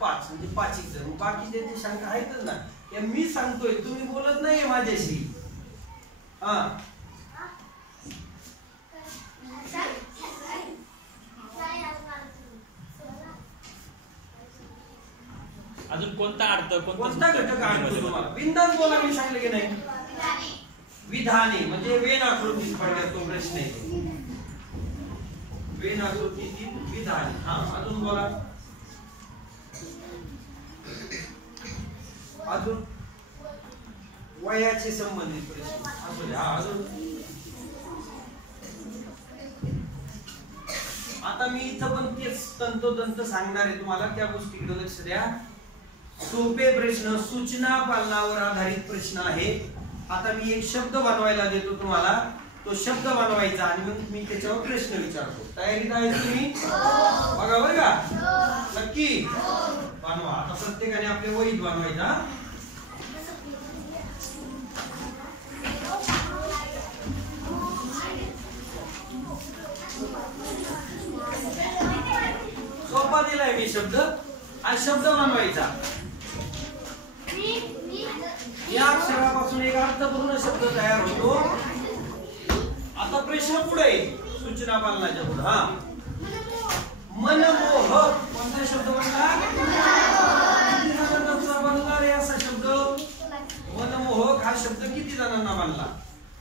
5 म्हणजे 5 जण, बाकीच्यांची शंका आहेतच ना. या मी सांगतोय, तुम्ही बोलत नाहीये माझ्याशी. अजून कोणता अर्थ, कोणता घटक अडतो तुम्हाला? बिंदास बोला, मी सांगितलं की नाही. विधाने म्हणजे वेन आकृती पडल्यात तो प्रश्न आहे. वेन आकृतीतील विधाने. अजून बोला. अजून वयाचे संबंधित प्रश्न असू द्या. अजून आता मी इथं पण तेच तंतोतंत सांगणार आहे तुम्हाला, त्या गोष्टीकडे लक्ष द्या. सोपे प्रश्न, सूचना पालनावर आधारित प्रश्न आहे. आता मी एक शब्द बनवायला देतो तुम्हाला, तो शब्द बनवायचा आणि मग मी त्याच्यावर प्रश्न विचारतो. तयारीत आहे तुम्ही? बघा बरं का, नक्की बनवा. आता प्रत्येकाने आपले वहीत बनवायचा. सोपा दिलाय मी शब्द, हा शब्द बनवायचा. या अक्षरापासून एक अर्थपूर्ण शब्द तयार होतो. आता प्रश्न पुढे, सूचना पालनाच्या पुढे. मनमोहक कोणता शब्द बनला? किती जणांना बनला रे असा शब्द? मनमोहक हा शब्द किती जणांना बनला?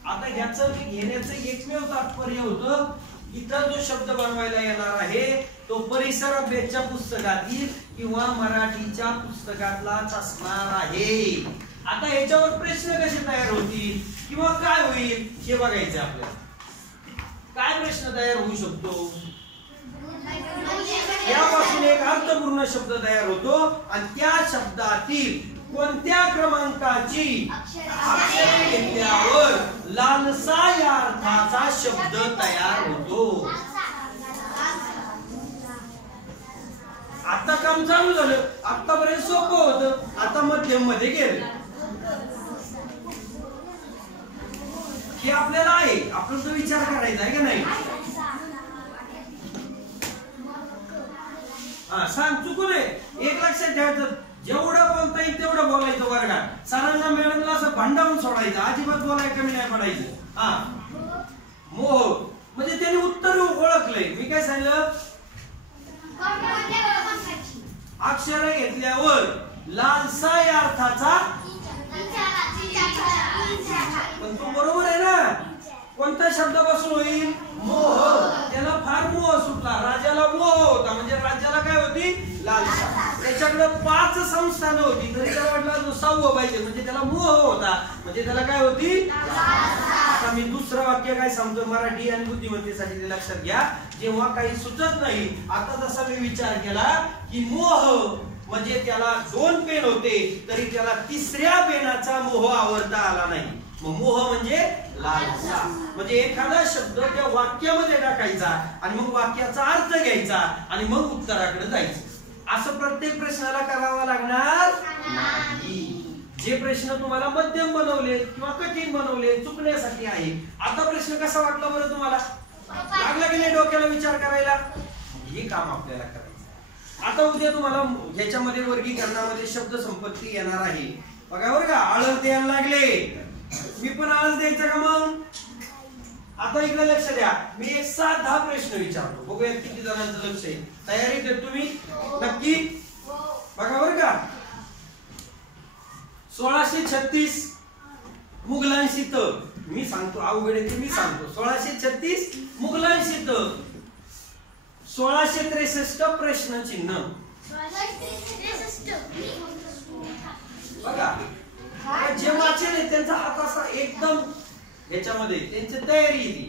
आता ह्याचं घेण्याचं एकमेव तात्पर्य होतं, इथं जो शब्द बनवायला येणार आहे तो परिसर अभ्यासच्या पुस्तकातील किंवा मराठीच्या पुस्तकातलाच असणार आहे. आता याच्यावर प्रश्न कसे तयार होतील किंवा काय होईल हे बघायचं आपल्याला. काय प्रश्न तयार होऊ शकतो? यापासून एक अर्थपूर्ण शब्द तयार होतो आणि त्या शब्दातील कोणत्या क्रमांकाची अक्षरे घेतल्यावर लालसा या अर्थाचा शब्द तयार होतो. आता काम चालू झालं. आतापर्यंत सोपं होतं, आता मध्यम मध्ये गेलं. हे आपल्याला आहे, आपण तो विचार करायचा आहे का नाही? सांग चुकू नये. एक लक्षात ठेवायचं, जेवढं बोलता येईल तेवढं बोलायचं वर्गात. सरांना मॅडमला असं भांडावून सोडायचं, अजिबात बोलायला कमी नाही पडायचं. मोह म्हणजे त्यांनी उत्तर ओळखलंय. मी काय सांगितलं? अक्षर घेतल्यावर लालसा या अर्थाचा. पण तो बरोबर आहे ना? कोणत्या शब्दापासून होईल? मोह. त्याला फार मोह सुटला. राजाला मोह होता, म्हणजे राज्याला काय होती? लालसा. त्याच्याकडे 5 संस्थानं होती, तरी त्याला वाटलं 6वं पाहिजे, म्हणजे त्याला मोह होता, म्हणजे त्याला काय होती? आता मी दुसरं वाक्य काय सांगतो मराठी आणि बुद्धिमत्तेसाठी, ते लक्षात घ्या. जेव्हा काही सुचत नाही, आता जसा मी विचार केला की मोह म्हणजे त्याला 2 पेन होते, तरी त्याला 3ऱ्या पेनाचा मोह आवरता आला नाही. मग मोह म्हणजे लालसा. म्हणजे एखादा शब्द त्या वाक्यामध्ये टाकायचा आणि मग वाक्याचा अर्थ घ्यायचा आणि मग उत्तराकडे जायचं. असं प्रत्येक प्रश्नाला करावा लागणार नाही. जे प्रश्न तुम्हाला मध्यम बनवले किंवा कठीण बनवले चुकण्यासाठी आहे. आता प्रश्न कसा वाटला बरं तुम्हाला? लागला की नाही डोक्याला विचार करायला? हे काम आपल्याला करायचं. आता उद्या तुम्हाला ह्याच्यामध्ये वर्गीकरणामध्ये शब्द संपत्ती येणार आहे. बघा बरं का, आळस द्यायला लागले. मी पण आळस द्यायचा का मग? आता इकडे लक्ष द्या. मी एक 7-10 प्रश्न विचारतो, बघूया किती जणांचं लक्ष आहे. तयारीत आहे तुम्ही? नक्की बघा बरं का. 1636 मुघलांशी तह. मी सांगतो, अवघड आहे ते मी सांगतो. 1636 मुघलांशी तह. 1663 प्रश्नचिन्ह. बघा, जे वाचन आहे त्यांचा हात असा एकदम याच्यामध्ये त्यांची तयारी येते.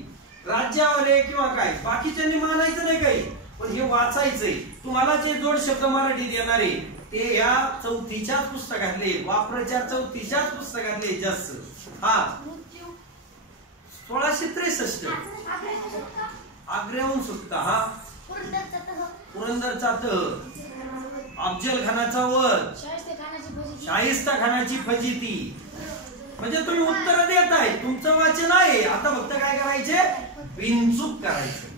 राज्यावाले किंवा काय बाकीच्यांनी मानायचं नाही काही, पण हे वाचायचंय. तुम्हाला जे जोड शब्द मराठीत येणार आहे ते या 4थीच्या पुस्तकातले, वापराच्या 4थीच्या पुस्तकातले जास्त. 1663 आग्र्याहून सुटका. पुरंदरचा तह. अफजल खानाचा वध. शाहिस्ता खानाची फजिती. म्हणजे तुम्ही उत्तर देताय, तुमचं वाचन आहे. आता फक्त काय करायचे? बिनचूक करायचे.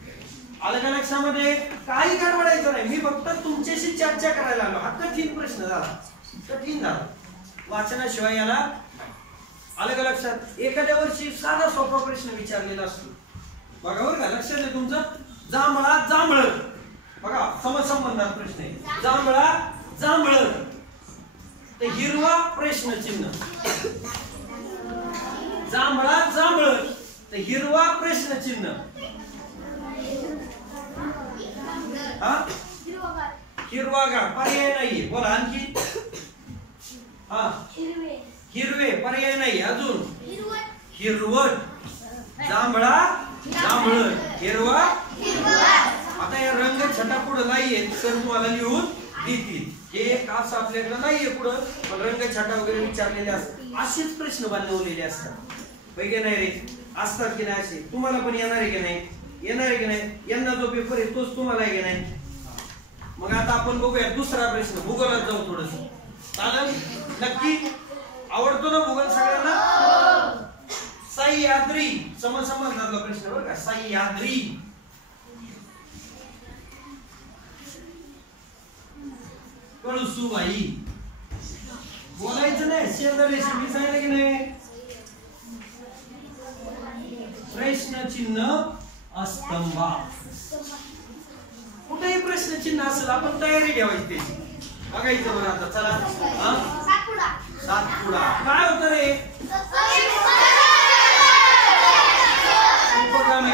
आलं का लक्षामध्ये? काही गडबडायचं नाही, मी फक्त तुमच्याशी चर्चा करायला आलो. हा कठीण प्रश्न झाला, कठीण झाला, वाचनाशिवाय याला. आलं का लक्षात? एखाद्या वर्षी साधा सोपा प्रश्न विचारलेला असतो बघा बरं का, लक्षात आहे तुमचं. जांभळा जांभळ, बघा समसंबंधात प्रश्न आहे. जांभळा जांभळ ते हिरवा प्रश्नचिन्ह, जांभळा जांभळ ते हिरवा प्रश्नचिन्ह. हा हिरवागार पर्याय नाहीये. बोला आणखी. हा हिरवे पर्याय नाही. अजून हिरवट, जांभळा जांभळ, हिरवा. आता या रंग छटा पुढे नाहीये, सर तुम्हाला लिहून देतील. हे असं आपल्याकडे नाहीये पुढं, पण रंग छटा वगैरे विचारलेले असतात. असेच प्रश्न बनवलेले असतात, पैकी नाही रे? असतात की नाही असे? तुम्हाला पण येणार आहे की नाही? येणार आहे की नाही? यांना जो पेपर आहे तोच तुम्हाला आहे की नाही? मग आता आपण बघूया दुसरा प्रश्न. भूगोलात जाऊ थोडस, चालेल? नक्की आवडतो ना भूगोल सगळ्यांना? सह्याद्री समसंबंधातला प्रश्न बरं का. सह्याद्री, कळसूबाई. बोलायचं नाही, शेजारीशी मी सांगितलं की नाही? प्रश्नचिन्ह अस्तंभा. कुठेही प्रश्नचिन्ह असेल आपण तयारी ठेवायची त्याची. बघायचं बरं आता. चला, सातपुडा काय होतं रे?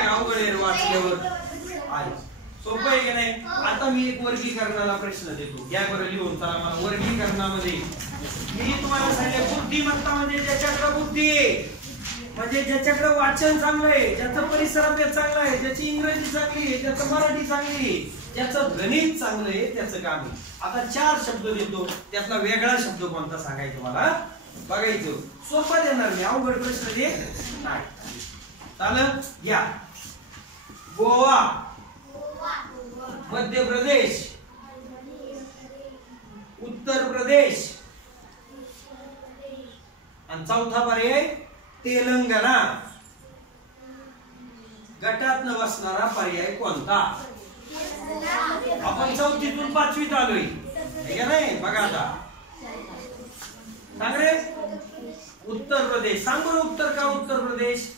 अवघड आहे वाचल्यावर. सोपं आहे की नाही? आता मी एक वर्गीकरणाला प्रश्न देतो, घ्या बरं लिहून. चला, मला वर्गीकरणामध्ये मी तुम्हाला सांगितलं, बुद्धिमत्ता म्हणजे ज्याच्याकडे बुद्धी आहे, म्हणजे ज्याच्याकडे वाचन चांगलं आहे, ज्याचं परिसरात चांगलं आहे, ज्याची इंग्रजी चांगली आहे, ज्याचं मराठी चांगली आहे, ज्याचं गणित चांगलं आहे, त्याचं काम आहे. आता 4 शब्द देतो, त्यातला वेगळा शब्द कोणता सांगायचं मला बघायचं. सोपा देणार मी, अवघड प्रश्न दे नाही. चालेल, घ्या. गोवा, मध्य प्रदेश, उत्तर प्रदेश, आणि चौथा पर्याय तेलंगणा. गटात न बसणारा पर्याय कोणता? आपण 4थीतून 5वीत आलोय, हे नाही? बघा आता सांग रे. उत्तर प्रदेश. सांग बरं उत्तर का उत्तर प्रदेश?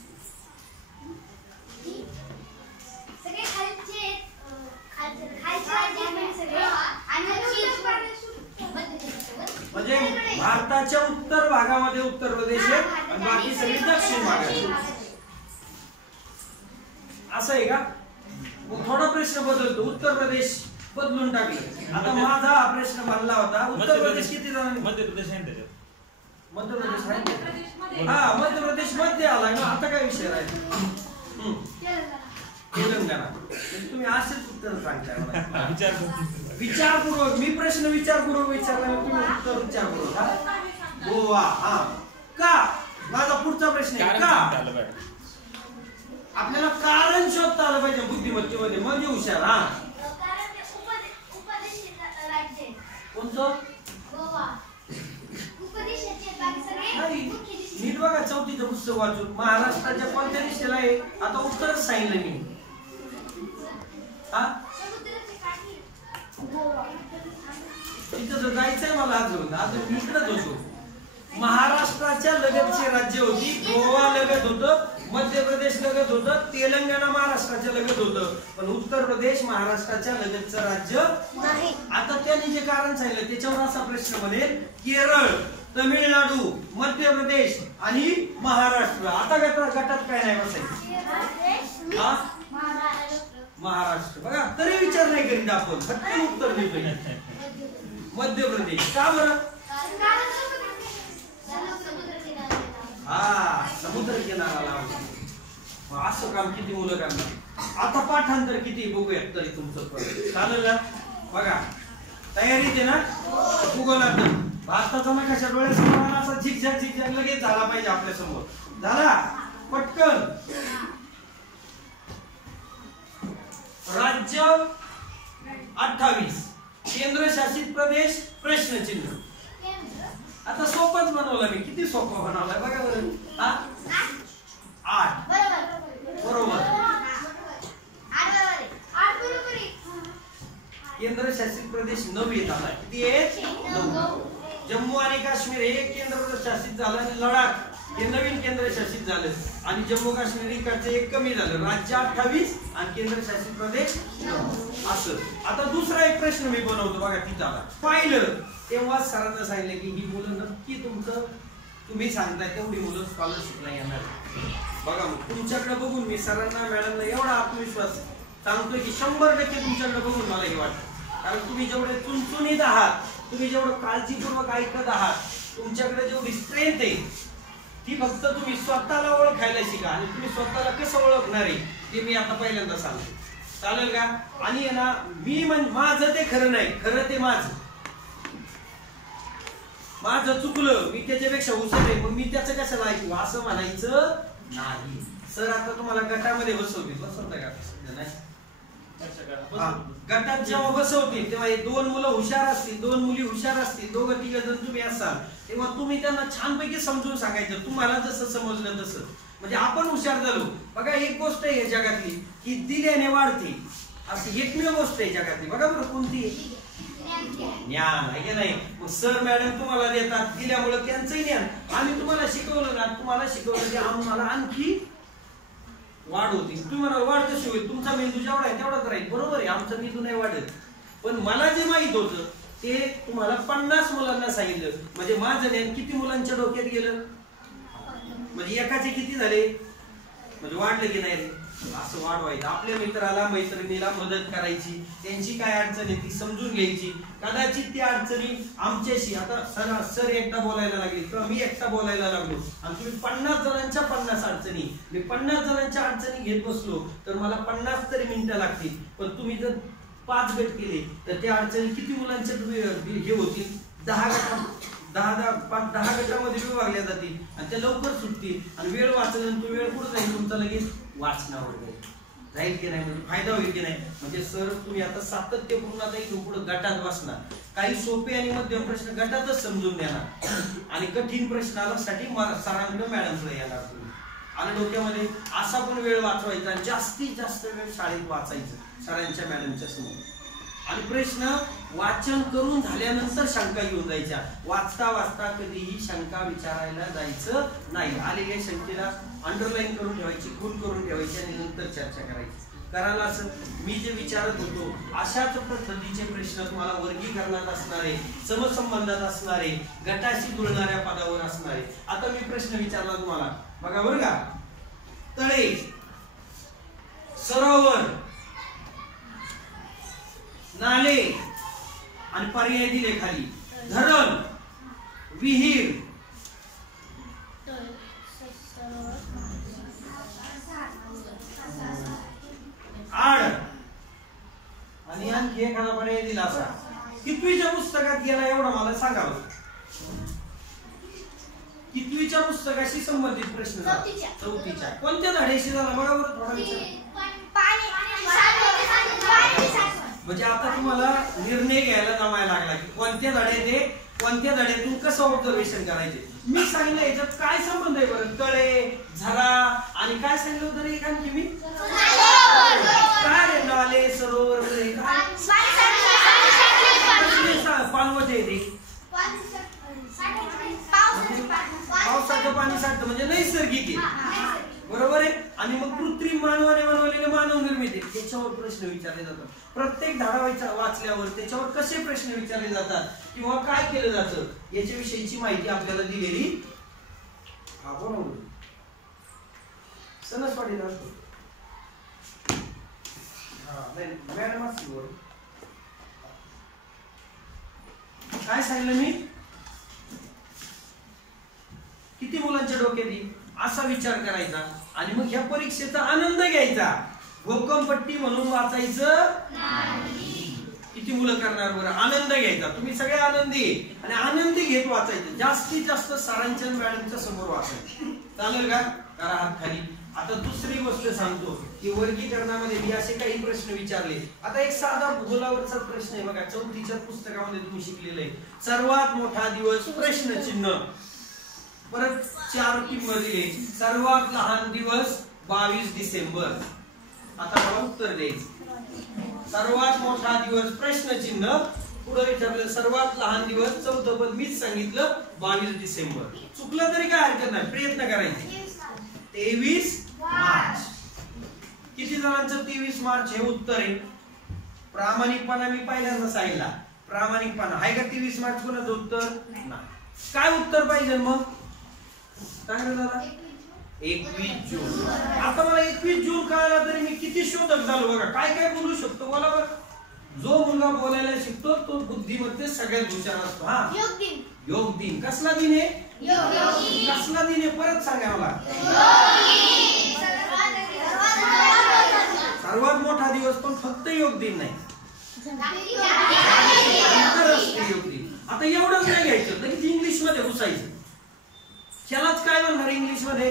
म्हणजे भारताच्या उत्तर भागामध्ये उत्तर प्रदेश आहे आणि बाकी सगळे दक्षिण भागात. असं आहे का? मग थोडा प्रश्न बदलतो, उत्तर प्रदेश बदलून टाकलं. आता माझा हा प्रश्न बनला होता, उत्तर प्रदेश किती जणांनी? मध्य प्रदेश आहे त्याच्यात. मध्य प्रदेश आहे. हा, मध्य प्रदेश मध्ये आला ना. आता काय विषय राहील? तेलंगणा. तुम्ही असेच उत्तर सांगताय. विचारपूर्वक मी प्रश्न विचारपूर्वक विचारला, तुम्ही उत्तर विचारपूर्वक. गोवा. हा का? माझा पुढचा प्रश्न आहे का? आपल्याला कारण शोधता आलं पाहिजे बुद्धिमत्तेमध्ये, म्हणजे हुशार. हा कोणतं? नीट बघा, 4थीचं पुस्तक वाचून. महाराष्ट्राच्या कोणत्या दिशेला आहे? आता उत्तरच सांगितलं मी. हा तिथं जायचंय मला. अजून इकडंच होतो. महाराष्ट्राच्या लगतची राज्य होती. गोवा लगत होतं, मध्य प्रदेश लगत होतं, तेलंगणा महाराष्ट्राच्या लगत होतं, पण उत्तर प्रदेश महाराष्ट्राच्या लगतचं राज्य नाही. आता त्यांनी जे कारण सांगितलं त्याच्यावर असा प्रश्न बनेल, केरळ, तमिळनाडू, मध्य प्रदेश आणि महाराष्ट्र. आता गटात काय नाही बसायचं. महाराष्ट्र. बघा, तरी विचार नाही करीत आपण, फक्त उत्तर देतोय मध्य प्रदेश. का बरं? हा, समुद्र किनारा. असं काम किती मुलं करणार. आता पाठांतर किती बघूयात तरी तुमचं. चालेल ना? बघा, तयारीत आहे ना? भूगोलात भारताचा नकाशा डोळ्यासमोर असा झिकझॅक झिकझॅक लगेच झाला पाहिजे आपल्या समोर. झाला पटकन. राज्य 28, केंद्रशासित प्रदेश प्रश्नचिन्ह. आता सोपंच बनवलं मी. किती सोपं बनवलंय बघा बरं. 8 बरोबर. केंद्रशासित प्रदेश 9 येतात. किती आहेत? 9. जम्मू आणि काश्मीर हे केंद्रशासित झालं आणि लडाख हे नवीन केंद्रशासित झालं आणि जम्मू काश्मीर इकडचे एक कमी झालं. राज्य 28 आणि केंद्रशासित प्रदेश 9 असं. आता दुसरा एक प्रश्न मी बनवतो बघा किती झाला. पाहिलं तेव्हा सरांना सांगितलं की ही मुलं नक्की तुम्ही सांगताय तेवढी मुलं स्कॉलरशिपला येणार. बघा तुमच्याकडे बघून मी सरांना मॅडमला एवढा आत्मविश्वास सांगतोय की 100% तुमच्याकडे बघून मला हे वाटतं. कारण तुम्ही जेवढे चुनचुनीत आहात, तुम्ही जेवढं काळजीपूर्वक ऐकत आहात, तुमच्याकडे जेवढी स्ट्रेंथ आहे ती फक्त तुम्ही स्वतःला ओळखायला शिका. आणि तुम्ही स्वतःला कसं ओळखणार आहे ते मी आता पहिल्यांदा सांगतो. चालेल का? आणि आहे ना मी माझं ते खरं नाही, खरं ते माझं चुकलं, मी त्याच्यापेक्षा हुशार आहे मग मी त्याचं कशाला ऐकू असं म्हणायचं नाही. सर आता तुम्हाला गटामध्ये बसवता का? नाही. गटात जेव्हा बसवतील तेव्हा हे 2 मुलं हुशार असतील, 2 मुली हुशार असतील, दोघं तिघ जण तुम्ही असाल तेव्हा तुम्ही त्यांना छानपैकी समजून सांगायचं तुम्हाला जसं समजलं तसं. म्हणजे आपण हुशार झालो. बघा एक गोष्ट आहे जगातली की दिल्याने वाढते, अशी एकमेव गोष्ट आहे जगातली. बघा बरं कोणती? ज्ञान आहे की नाही? मग सर मॅडम तुम्हाला देतात दिल्यामुळे त्यांचंही ज्ञान. आम्ही तुम्हाला शिकवलं ना, तुम्हाला शिकवलं की आम्हाला आणखी वाढ होती. तुम्ही म्हणा वाढ कशी होईल? तुमचा मेंदू जेवढा आहे तेवढाच राहील. बरोबर आहे, आमचा मेंदू नाही वाढत. पण मला जे माहित होतं ते तुम्हाला 50 मुलांना सांगितलं म्हणजे माझं ज्ञान किती मुलांच्या डोक्यात गेलं? म्हणजे एकाचे किती झाले? म्हणजे वाढलं की नाही? असं वाढवायचं. आपल्या मित्राला मैत्रिणीला मदत करायची, त्यांची काय अडचण आहे ती समजून घ्यायची. कदाचित ती अडचणी आमच्याशी आता सर एकटा बोलायला लागले किंवा मी एकटा बोलायला लागलो आणि तुम्ही 50 जणांच्या 50 अडचणी, मी 50 जणांच्या अडचणी घेत बसलो तर मला 50 तरी मिनिटं लागतील. पण तुम्ही जर 5 गट केले तर त्या अडचणी किती मुलांच्या हे होतील? 10 गटामध्ये विभागल्या जातील आणि त्या लवकर सुटतील आणि वेळ वाचलं तो वेळ कुठं जाईल? तुमचा लगेच वाचनावर जाईल की नाही? म्हणजे फायदा होईल की नाही? म्हणजे सर तुम्ही आता सातत्यपूर्ण आता इथून पुढे गटात बसणार. काही सोपे आणि मध्यम प्रश्न गटातच समजून देणार आणि कठीण प्रश्नासाठी सरांकडे मॅडमकडे येणार तुम्ही. आणि डोक्यामध्ये असा पण वेळ वाचवायचा आणि जास्तीत जास्त वेळ शाळेत वाचायचं सरांच्या मॅडमच्या समोर. आणि प्रश्न वाचन करून झाल्यानंतर शंका घेऊन जायच्या. वाचता वाचता कधीही शंका विचारायला जायचं नाही. आलेल्या शंकेला अंडरलाईन करून ठेवायची, खून करून ठेवायची आणि नंतर चर्चा करायची. करायला असं मी जे विचारत होतो अशाच पद्धतीचे प्रश्न तुम्हाला वर्गीकरणात असणारे, समसंबंधात असणारे, गटाशी जुळणाऱ्या पदावर असणारे. आता मी प्रश्न विचारला तुम्हाला बघा बरं का. तळे, सरोवर, नाले आणि पर्याय दिले खाली. धरण, विहीर, आड आणि आणखी एखादा पर्याय दिला असा. कितवीच्या पुस्तकात गेला एवढा मला सांगावं. कितवीच्या पुस्तकाशी संबंधित प्रश्न? 4थीच्या. कोणत्या धड्याशी झाला बघा बरं थोडा विचार. म्हणजे आता तुम्हाला निर्णय घ्यायला जमायला लागला की कोणत्या धड्यात कोणत्या धड्यातून कसं ऑब्झर्वेशन करायचे. मी सांगितलं याच्यात काय संबंध आहे बरं? तळे, झरा आणि काय सांगितलं होतं रे आणखी मी? काय रे? नाले, सरोवर वगैरे पाणवत येते. पावसाचं पाणी साठतं म्हणजे नैसर्गिक आहे. बरोबर आहे. आणि मग कृत्रिम मानवाने बनवलेले मानव निर्मित आहे. त्याच्यावर प्रश्न विचारले जातात. प्रत्येक धडा वाचल्यावर त्याच्यावर कसे प्रश्न विचारले जातात किंवा काय केलं जातं याच्याविषयीची माहिती आपल्याला दिलेली. हा बरोबर सणसवाडीला असतो. मॅडम असतो. काय सांगितलं मी? किती मुलांच्या डोक्यात येईल असा विचार करायचा आणि मग ह्या परीक्षेचा आनंद घ्यायचा. भोकमपट्टी म्हणून वाचायचं नाही. किती मुलं करणार बरं? आनंद घ्यायचा. तुम्ही सगळे आनंदी आणि आनंदी घेत वाचायचं. जास्तीत जास्त सरांच्या मॅडमच्या समोर वाचायचं. चालेल का? करा हात खाली. आता दुसरी गोष्ट सांगतो की वर्गीकरणामध्ये मी असे काही प्रश्न विचारले. आता एक साधा भूगोलावरचा प्रश्न आहे बघा. 4थीच्या पुस्तकामध्ये तुम्ही शिकलेलं आहे. सर्वात मोठा दिवस प्रश्नचिन्ह. परत 4 किंमत दिली. सर्वात लहान दिवस 22 डिसेंबर. आता मला उत्तर द्यायचं. सर्वात मोठा दिवस प्रश्नचिन्ह पुढे विचारलं सर्वात लहान दिवस चौथं पद मीच सांगितलं 22 डिसेंबर. चुकलं तरी काय हरकत नाही, प्रयत्न करायचे. 23 मार्च. किती जणांचं 23 मार्च हे उत्तर आहे? प्रामाणिकपणा मी पहिल्यांदा सांगितला. प्रामाणिकपणा आहे का 23 मार्च कोणाचं उत्तर? नाही. काय उत्तर पाहिजे मग? सांगा दादा. 21 जून. आता मला 21 जून कळाला तरी मी किती शोधक झालो बघा. काय काय बोलू शकतो बोला बरं. जो मुलगा बोलायला शिकतो तो बुद्धिमत्तेत सगळ्यात हुशार असतो. हा, योग दिन. कसला दिन आहे? कसला दिन आहे परत सांगा मला. सर्वात मोठा दिवस पण फक्त योग दिन नाही, आंतरराष्ट्रीय योग दिन. आता एवढंच नाही घ्यायचं, लगेच इंग्लिश मध्ये घुसायचं. त्यालाच काय म्हणणार इंग्लिश मध्ये?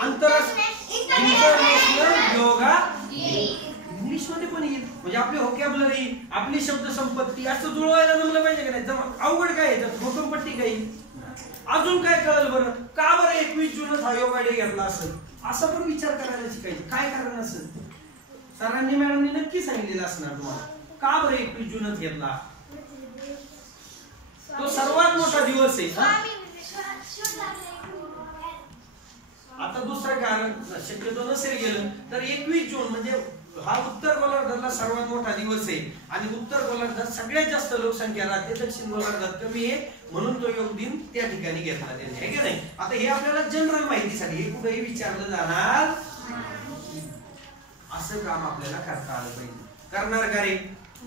आंतरराष्ट्रीय इंटरनॅशनल योगा इंग्लिश मध्ये पण येईल. म्हणजे आपली व्होकॅब्युलरी, आपली शब्द संपत्ती असं जुळवायला जमलं पाहिजे का नाही? अवघड काय याच्यात? घोकंपट्टी काही अजून काय कळलं बरं? का बरं 21 जूनच हा योगा डे घेतला असेल? असं पण विचार करायला शिकायचं. काय कारण असेल? सरांनी मॅडमनी नक्की सांगितलेलं असणार तुम्हाला. का बरं 21 जूनच घेतला? तो सर्वात मोठा दिवस आहे. आता दुसरं कारण शक्यतो नसेल गेलं तर 21 जून म्हणजे हा उत्तर गोलार्धातला सर्वात मोठा दिवस आहे आणि उत्तर गोलार्धात सगळ्यात जास्त लोकसंख्या राहते, दक्षिण गोलार्धात कमी आहे, म्हणून तो योग दिन त्या ठिकाणी घेतला त्यांनी, आहे की नाही? आता हे आपल्याला जनरल माहितीसाठी हे कुठेही विचारलं जाणार असं काम आपल्याला करता आलं पाहिजे. करणार का रे?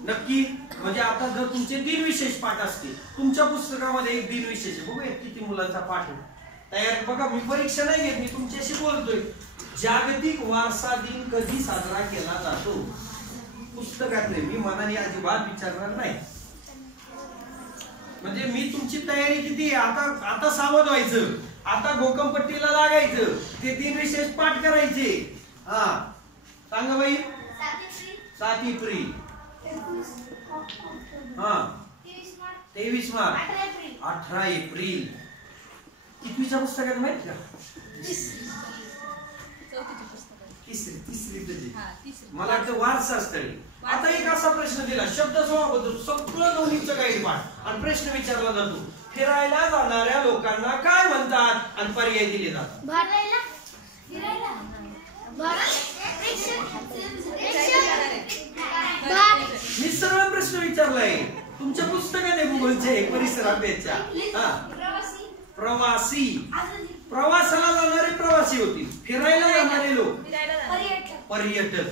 नक्की. म्हणजे आता जर तुमचे दिनविशेष पाठ असतील, तुमच्या पुस्तकामध्ये एक दिनविशेष आहे, बघूया किती मुलांचा पाठ आहे तयार. बघा मी परीक्षा नाही घेत, मी तुमच्याशी बोलतोय. जागतिक वारसा दिन कधी साजरा केला जातो? पुस्तकातले, मी मनाने अजिबात विचारणार नाही. म्हणजे मी तुमची तयारी किती आहे आता सावध व्हायचं. आता भोकंपट्टीला लागायचं, ते दिनविशेष पाठ करायचे. हा सांगा बाई. 7 एप्रिल. हा 23 मार्च. 18 एप्रिल. कितवीच्या पुस्तकात माहित का? तिसरी. मला वाटतं वारसा स्थळी. आता एक असा प्रश्न दिला शब्द समूहाबद्दल सगळं नवनीतचं गाईड पाठ आणि प्रश्न विचारला जातो, फिरायला जाणाऱ्या लोकांना काय म्हणतात आणि पर्याय दिले जातात. मी सरळ प्रश्न विचारलाय तुमच्या पुस्तकाने भूगोलचे परिसर अभ्यासच्या. प्रवासी. प्रवासाला जाणारे प्रवासी होतील, फिरायला जाणारे लोक पर्यटक.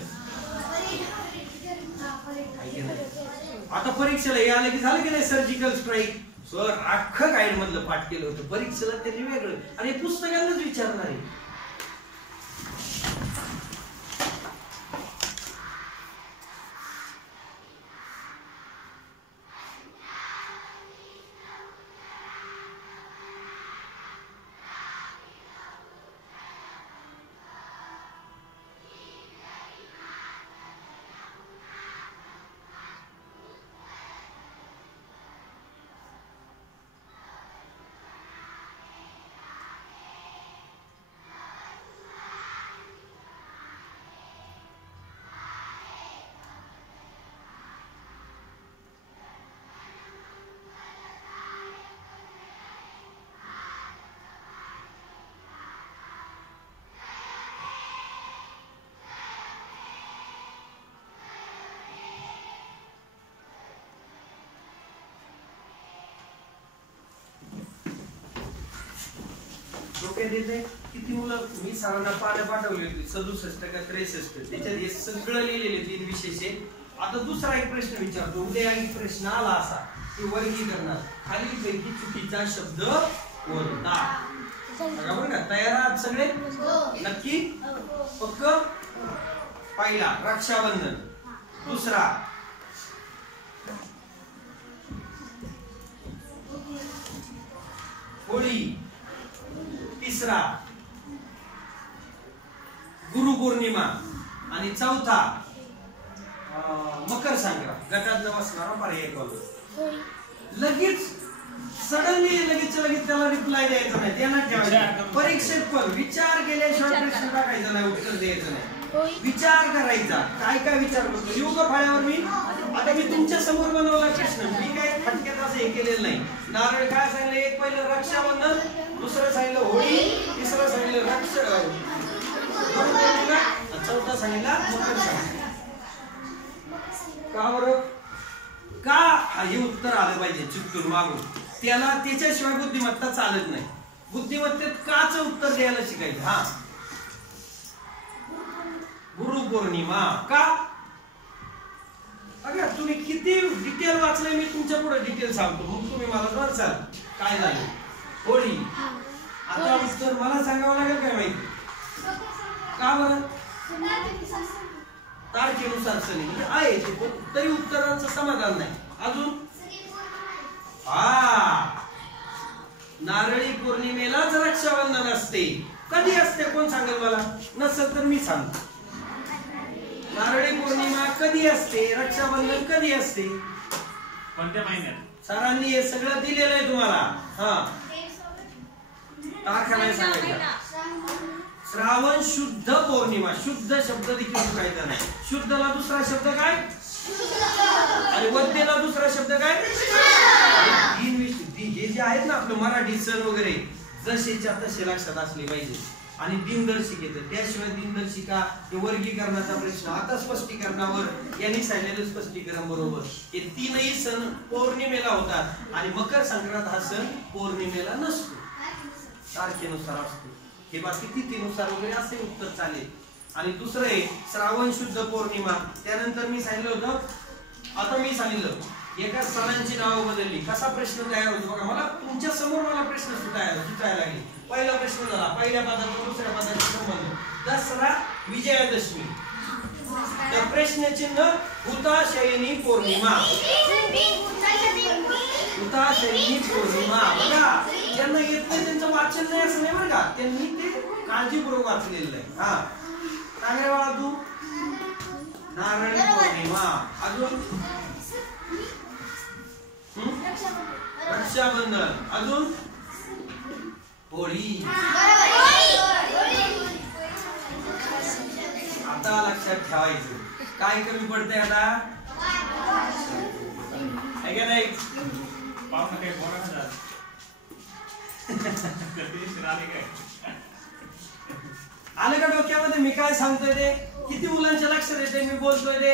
आता परीक्षेला हे आलं की झालं की नाही सर्जिकल स्ट्राईक. सर अख्खं गाईड मधलं पाठ केलं होतं, परीक्षेला त्यांनी वेगळं आणि पुस्तकांनाच विचारणार आहे. किती मुलं मी सरांना पाठवले होते 67 का 63, त्याच्यात हे सगळं लिहिलेले तीन विशेष आहे. आता दुसरा एक प्रश्न विचारतो. उद्या एक प्रश्न आला असा की वर्गीकरणात खालीलपैकी चुकीचा शब्द कोणता? बघा बरं का, तयार आहात सगळे? नक्की? पक्क? पहिला रक्षाबंधन, दुसरा होळी, तिसरा गुरुपौर्णिमा आणि चौथा मकर संक्रांत. गटात बसणारा पर्याय कॉल. लगेच सडनली लगेच त्याला रिप्लाय द्यायचा नाही, त्यांना ठेवायचं. परीक्षेत पण विचार केल्याशिवाय प्रश्न टाकायचा नाही, उत्तर द्यायचं नाही. विचार करायचा. काय काय विचार करतो येऊ का फळ्यावर मी. आता मी तुमच्या समोर बनवला प्रश्न. मी काय फटक्यात असं हे केलेलं नाही. नारळ काय सांगितलं. एक पहिलं रक्षाबंधन, दुसरं सांगितलं होळी, तिसरं सांगितलं चौथा सांगितला मकर संक्रांत. का बरं. का हे उत्तर आलं पाहिजे चुकून मागून. त्याला त्याच्याशिवाय बुद्धिमत्ता चालत नाही. बुद्धिमत्तेत काच उत्तर द्यायला शिकायचं. हा गुरुपौर्णिमा का. अगं तुम्ही किती डिटेल वाचलंय मी तुमच्या पुढे डिटेल सांगतो मग तुम्ही मला सांगाल काय झालं. होळी. आता उत्तर मला सांगावं लागेल काय माहिती. का बरं. तारखेनुसार सण आहे तरी उत्तरांचं समाधान नाही. अजून नारळी पौर्णिमेलाच रक्षाबंधन असते. कधी असते कोण सांगेल मला. नसेल तर मी सांगतो. नारळी पौर्णिमा कधी असते, रक्षाबंधन कधी असते, कोणत्या महिन्यात. सरांनी हे सगळं दिलेलं आहे तुम्हाला. हा तारखा नाही सांगायचा. श्रावण शुद्ध पौर्णिमा. शुद्ध शब्द देखील चुकायचा नाही. शुद्धला दुसरा शब्द काय आणि वद्येला दुसरा शब्द काय. हे जे आहेत ना आपलं मराठी सण वगैरे जसेच्या तसे लक्षात असले पाहिजे. आणि दिनदर्शिकेचं त्याशिवाय दिनदर्शिका हे वर्गीकरणाचा प्रश्न. आता स्पष्टीकरणावर यांनी सांगितलेलं स्पष्टीकरण बरोबर. हे तीनही सण पौर्णिमेला होतात आणि मकर संक्रांत हा सण पौर्णिमेला नसतो, तारखेनुसार असतो. हे बाकी तिथीनुसार वगैरे असे उत्तर चालेल. आणि दुसरं आहे श्रावण शुद्ध पौर्णिमा. त्यानंतर मी सांगितलं होतं. आता मी सांगितलं एका सणांची नावं बदलली. कसा प्रश्न तयार होतो बघा. मला तुमच्या समोर मला प्रश्न सुटायला लागले. पहिला प्रश्न झाला पहिल्या पदाचा दुसऱ्या पदाचा संबंध. दसरा विजयादशमी. तर प्रश्नचिन्ह हुताशयनी पौर्णिमा. हुताशयनी पौर्णिमा. बघा ज्यांना येत नाही त्यांचं वाचन नाही असं नाही बरं का. त्यांनी ते काळजीपूर्वक वाचलेलं आहे. हा सांग रे बाळा तू. नारळी पौर्णिमा. अजून रक्षाबंधन. अजून होळी. आता लक्षात ठेवायचं काय कमी पडतंय आता आहे का नाही. पाहुणा काय बोला ना. आलं का डोक्यामध्ये मी काय सांगतोय ते. किती मुलांच्या लक्षात येते मी बोलतोय ते.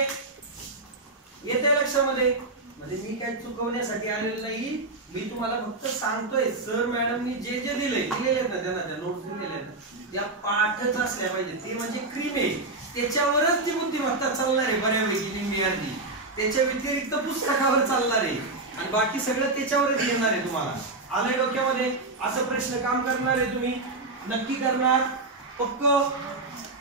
येते लक्षामध्ये. म्हणजे मी काय चुकवण्यासाठी आलेलं नाही. मी तुम्हाला फक्त सांगतोय सर मॅडमनी जे जे दिलेले ना त्यांना त्या नोट्स दिलेल्या ना त्या पाठच असल्या पाहिजे. ते म्हणजे क्रीम आहे. त्याच्यावरच ती बुद्धिमत्ता चालणार आहे बऱ्यापैकी निम्मी अर्धी. त्याच्या व्यतिरिक्त पुस्तकावर चालणार आहे आणि बाकी सगळं त्याच्यावरच येणार आहे तुम्हाला. आलंय डोक्यामध्ये. असं प्रश्न काम करणार आहे तुम्ही नक्की करणार पक्क.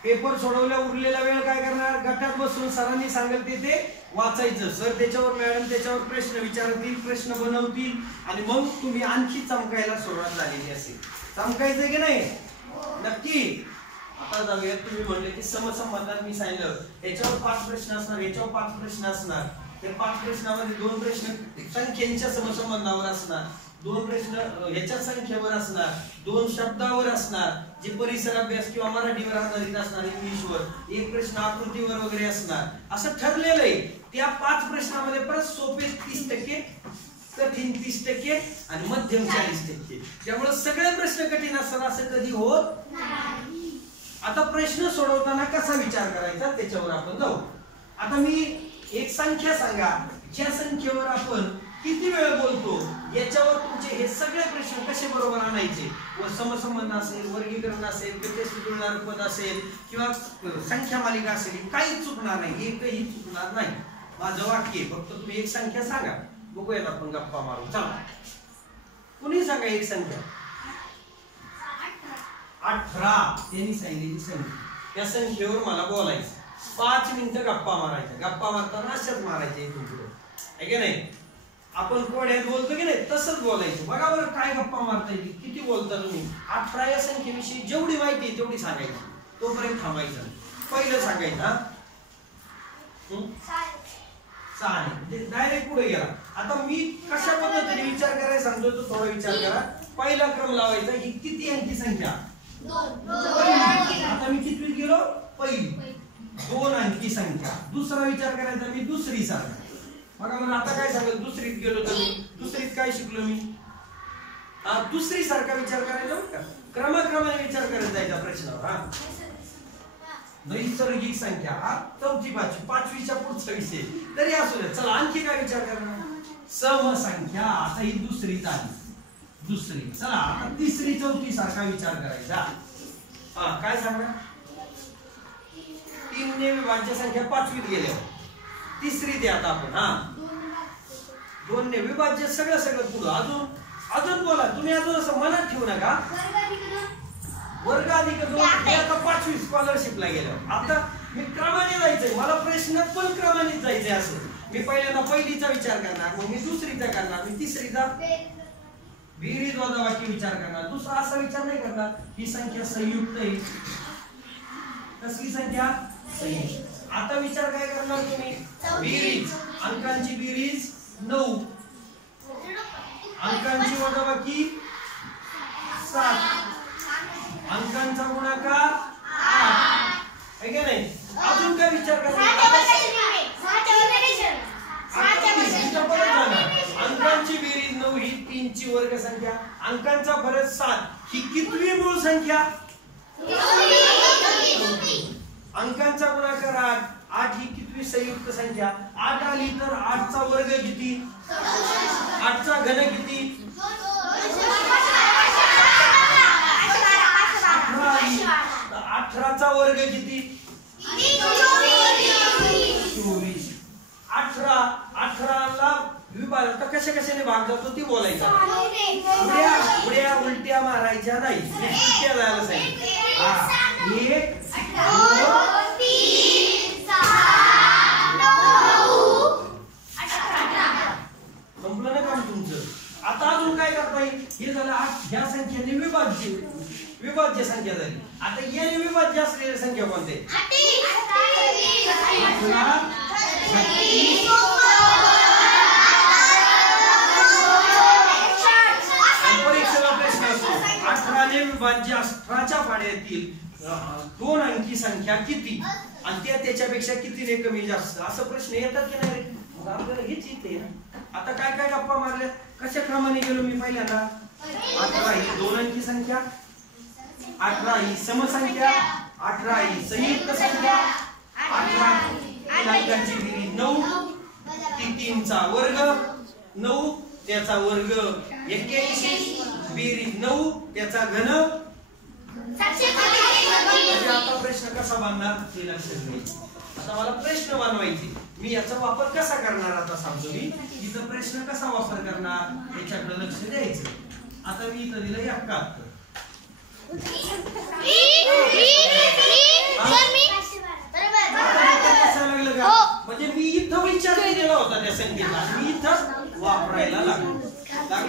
पेपर सोडवल्या उरलेला वेळ काय करणार गटात बसून सरांनी सांगेल ते वाचायचं. सर त्याच्यावर मॅडम त्याच्यावर प्रश्न विचारतील, प्रश्न बनवतील आणि मग तुम्ही आणखी चमकायला सुरुवात झालेली असेल. चमकायचं की नाही नक्की. आता जाऊया. तुम्ही म्हणले की समसंबंधात मी सांगितलं याच्यावर 5 प्रश्न असणार, याच्यावर 5 प्रश्न असणार. त्या 5 प्रश्नामध्ये 2 प्रश्न संख्येच्या समसंबंधावर असणार, 2 प्रश्न ह्याच्या संख्येवर असणार, 2 शब्दावर असणार जे परिसर अभ्यास किंवा मराठीवर आधारित असणार, इंग्लिशवर. 1 प्रश्न आकृतीवर वगैरे असणार. असं ठरलेलं आहे. त्या 5 प्रश्नामध्ये परत सोपे 30%, कठीण 30% आणि मध्यम 40%. त्यामुळे सगळे प्रश्न कठीण असतात असं कधी होत नाही. आता प्रश्न सोडवताना कसा विचार करायचा त्याच्यावर आपण जाऊ. आता मी एक संख्या सांगा ज्या संख्येवर आपण किती वेळ बोलतो याच्यावर तुमचे हे सगळे प्रश्न कसे बरोबर आणायचे. व समसंबंध असेल, वर्गीकरण असेल, व्यत्यस्त जुळणारं पद असेल किंवा संख्या मालिका असेल काही चुकणार नाही. एकही चुकणार नाही. माझं वाक्य फक्त तुम्ही एक संख्या सांगा. बघूयात आपण गप्पा मारू. चला कुणी सांगा एक संख्या. 18 त्यांनी सांगितलेली संख्या. त्या संख्येवर मला बोलायचं. 5 मिनिटं गप्पा मारायच्या. गप्पा मारताना अशाच मारायच्या इथून पुढे आहे की नाही. आपण कोड्यात बोलतो की नाही तसंच बोलायचं. बघा बरं काय गप्पा मारता येईल, किती बोलता तुम्ही. 18 या संख्येविषयी जेवढी माहिती आहे तेवढी सांगायची. तोपर्यंत थांबायचं. पहिलं सांगायचं 6 डायरेक्ट पुढे गेला. आता मी कशा पद्धतीने विचार करायला सांगतो तो थोडा विचार करा. पहिला क्रम लावायचा. ही किती अंकी संख्या 2. आता मी कितवीत गेलो पहिली. 2 अंकी संख्या. दुसरा विचार करायचा मी दुसरी सारखा. बघा मला आता काय सांगेल, दुसरीत गेलो तर दुसरीत काय शिकलो मी? दुसरी सारखा विचार करायचा बरं का, क्रमाक्रमाने विचार करत जायचा प्रश्नावर. नैसर्गिक संख्या चौथी पाचवीच्या पुढचा विषय तरी असू दे. चला आणखी काय विचार करणार? समसंख्या. आता ही दुसरीच आली, दुसरी. चला आता तिसरी चौथी सारखा विचार करायचा. काय सांगा? 3 ने विभाज्य संख्या 5वीत गेल्या, तिसरीत आहे आता आपण. 2 ने विभाज्य सगळं पुढं. अजून बोला तुम्ही, अजून असं मनात ठेवू नका. वर्ग अधिक 2 हे आता 5वी स्कॉलरशिपला गेल्यावर. आता मी क्रमाने जायचंय, मला प्रश्नात पण क्रमाने जायचंय. असं मी पहिल्यांदा पहिलीचा विचार करणार, मग मी दुसरीचा करणार, मी तिसरीचा बेरीज वजाबाकी विचार करणार. दुसरा असा विचार नाही करणार ही संख्या संयुक्त आहे. कसली संख्या? संयुक्त. आता विचार काय करणार तुम्ही? बेरीज. अंकांची बेरीज 9, अंकांची वजाबाकी 7, अंकांचा गुणाकार 8. आहे का नाही? अजून काय विचार करायचा? अंकांची बेरीज 9 ही 3 ची वर्ग संख्या, अंकांचा फरक 7 ही कितवी मूळ संख्या? अंकांचा गुणाकार 8, 8 ही कितवी संयुक्त संख्या? 8 आली तर 8 चा वर्ग किती? 8 चा घन किती? 18 चा वर्ग किती? 24. 18 ला विभाग कशाने भाग जातो ती बोलायचा. उड्या उलट्या मारायच्या नाही, उलट्या जायला सांगितलं. 1 2 3 6 9 18. संपलं ना काम तुमचं. आता अजून काय करता येईल? हे झालं 8. ह्या संख्येने विभाज्य संख्या झाली. आता याने विभाज्य असलेल्या संख्या कोणत्या? परीक्षेला प्रश्न असतो 18 ने विभाज्य 18च्या पाड्यातील 2 अंकी संख्या किती आणि त्याच्यापेक्षा कितीने कमी जास्त, असं प्रश्न येतात की नाही? आपल्याला हेच येते. आता काय गप्पा मारल्या, कशा क्रमाने गेलो मी पहिल्यांदा? 18 ही 2 अंकी संख्या, 18 ही समसंख्या, 18 ही संयुक्त संख्या, 18 अंकांची बेरीज 9, ती 3 चा वर्ग 9 त्याचा वर्ग 81, बेरीज 9 त्याचा घन. आता प्रश्न कसा बांधणार ते लक्षात घ्यायचं. आता मला प्रश्न बनवायचे, मी याचा वापर कसा करणार आता सांगतो. मी इथं प्रश्न कसा वापर करणार याच्याकडे लक्ष द्यायचं. आता मी इथं दिलं 71. म्हणजे मी इथं विचार केलेला होता त्या संख्येचा, मी इथं वापरायला लागलो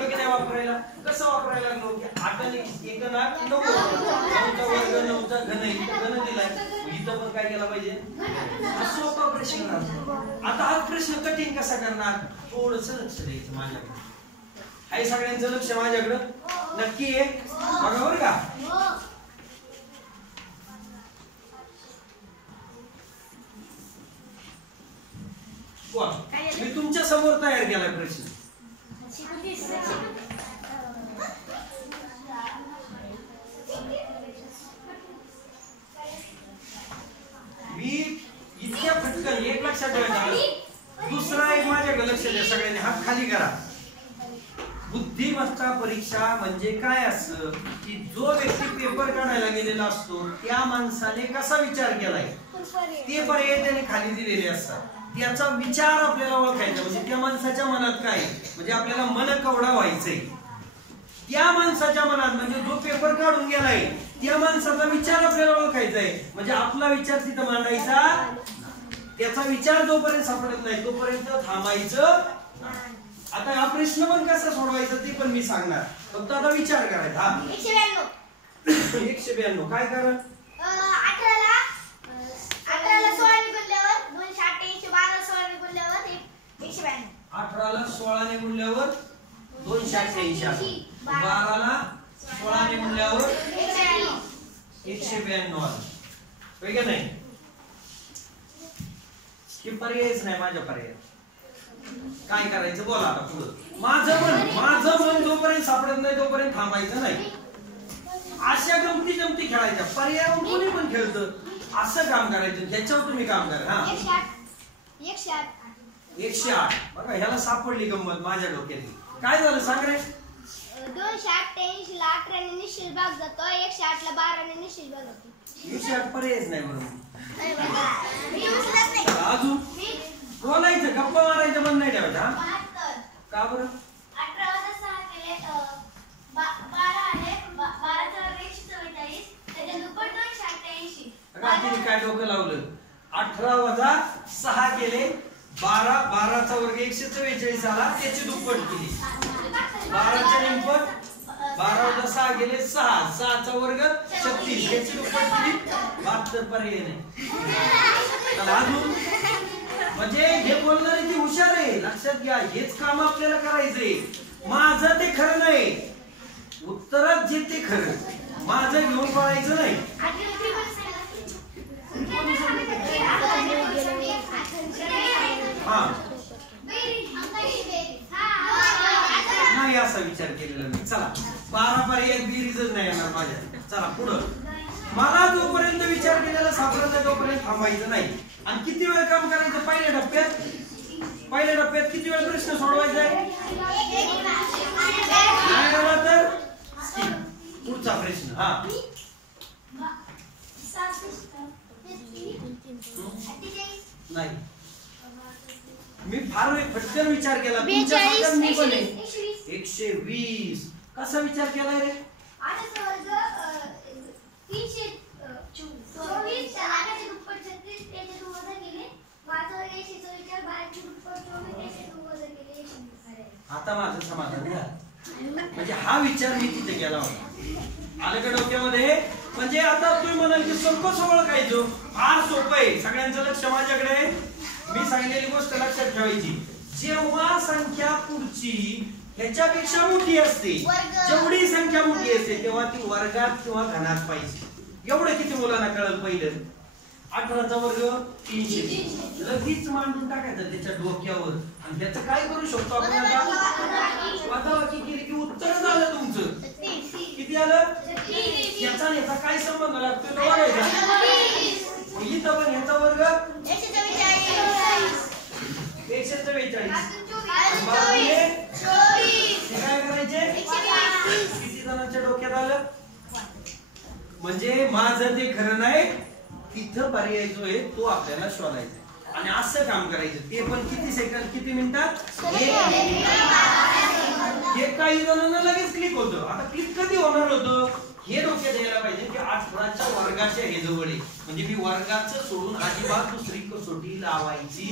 की नाही? वापरायला कसं वापरायला लागलो की 8 ने 1 9, 9चा वर्ग 9चा घन, इथं घन दिलाय, इथं पण काय केला पाहिजे? सोपा प्रश्न. आता हा प्रश्न कठीण कसा करणार? थोडस लक्ष द्यायचं माझ्याकडे. आहे सगळ्यांचं लक्ष माझ्याकडं नक्की आहे बघा बरं का? मी तुमच्या समोर तयार केलाय प्रश्न. मी इतक्या फटकन एक लक्षात ठेवायचा. दुसरा एक माझ्याकडे लक्ष द्या सगळ्यांनी, हात खाली करा. बुद्धिमत्ता परीक्षा म्हणजे काय असतं की जो व्यक्ती पेपर काढायला गेलेला असतो त्या माणसाने कसा विचार केलाय ते पर्याय त्याने खाली दिलेले असतात. त्याचा विचार आपल्याला ओळखायचा, म्हणजे त्या माणसाच्या मनात काय, म्हणजे आपल्याला मन कवडा व्हायचंय त्या माणसाच्या मनात. म्हणजे जो पेपर काढून गेलाय त्या माणसाचा विचार आपल्याला ओळखायचा आहे, म्हणजे आपला विचार तिथं मांडायचा. त्याचा विचार जोपर्यंत सापडत नाही तोपर्यंत थांबायचं. आता हा प्रश्न पण कसा सोडवायचा ते पण मी सांगणार, फक्त आता विचार करायचा. 192 काय कारण? 18ला 16 ने गुणल्यावर 288, 12 16 ने गुणल्यावर 192. 18ला 16 ने गुणल्यावर 288, 12ला 16 ने गुणल्यावर 192 होय का नाही? की पर्यायच नाही माझ्या पर्याय. काय करायचं बोला आता पुढं. माझं मन जोपर्यंत सापडत नाही तोपर्यंत थांबायचं नाही. अशा गमती जमती खेळायच्या. पर्यायावर कोणी पण खेळतं. असं काम करायचं त्याच्यावर तुम्ही काम करा. हा 108 बघा ह्याला सापडली गंमत माझ्या डोक्यातली. काय झालं सांग रे. 288 ला 18 ने निश्चित भाग जातो. 108 ला 12 ने निश्चित भाग जातो. 108 पर्यायच नाही बरोबर. मी उचलत नाही. अजून बोलायचं गप्पा मारायचं बंद नाही ठेवायचं. हा 72. का बरं. 18 वजा 6 केले 12 आले. 12 चा वर्ग 144. त्याच्या दुप्पट 288. रात्री काय डोकं लावलं. 18 वजा 6 केले 12. 12 चा वर्ग 144 आला. त्याची दुप्पट केली. 12 चा निमपट 12 वजा 6 गेले 6. 6 चा वर्ग 36. याची दुप्पट केली. 72 पर्याय नाही. अजून म्हणजे हे बोलणारी ती हुशार आहे. लक्षात घ्या हेच काम आपल्याला करायचंय. माझं ते खरं नाही. उत्तरात जे ते खरं. माझं घेऊन पळायचं नाही. हा नाही असा विचार केलेला मी. चला 12 पर्याय बेरीजच नाही येणार माझ्या. चला पुढं. मला जोपर्यंत विचार केलेला सापडत नाही तोपर्यंत थांबायचं नाही. आणि किती वेळ काम करायचं. पहिल्या टप्प्यात किती वेळ प्रश्न सोडवायचा आहे. नाही आला तर पुढचा प्रश्न. हा नाही मी फार फटकन विचार केला. 120 कसा विचार केलाय रे. आता माझं समाधान झालं. म्हणजे हा विचार मी तिथे केला होता. आलं का डोक्यामध्ये. म्हणजे आता तुम्ही म्हणाल की सोपं ओळखायचो. फार सोपं आहे. सगळ्यांचं लक्ष माझ्याकडे. मी सांगितलेली गोष्ट लक्षात ठेवायची. जेव्हा संख्या पुढची ह्याच्यापेक्षा मोठी असते. जेवढी संख्या मोठी असते तेव्हा ती वर्गात किंवा घनात पाहिजे. एवढं किती मुलांना कळलं. पहिलं 18 चा वर्ग 300 लगेच मांडून टाकायचं त्याच्या डोक्यावर. आणि त्याचं काय करू शकतो आपण आता. वातावाकी केली की उत्तर झालं तुमचं. किती आलं. याचा याचा काय संबंध लागतो तो बघायचा. इथं पण ह्याचा वर्ग 144. काय करायचे. किती जणांच्या डोक्यात आलं. म्हणजे माझं ते खरं नाही. तिथं पर्याय जो आहे तो आपल्याला शोधायचा. आणि असं काम करायचं. ते पण किती सेकंद किती मिनिटात. हे काही जणांना लगेच क्लिक होतं. आता क्लिक कधी होणार होतं हे डोक्यात यायला पाहिजे की 18च्या वर्गाच्या हे जवळ आहे. म्हणजे मी वर्गाचं सोडून अजिबात दुसरी कसोटी लावायची.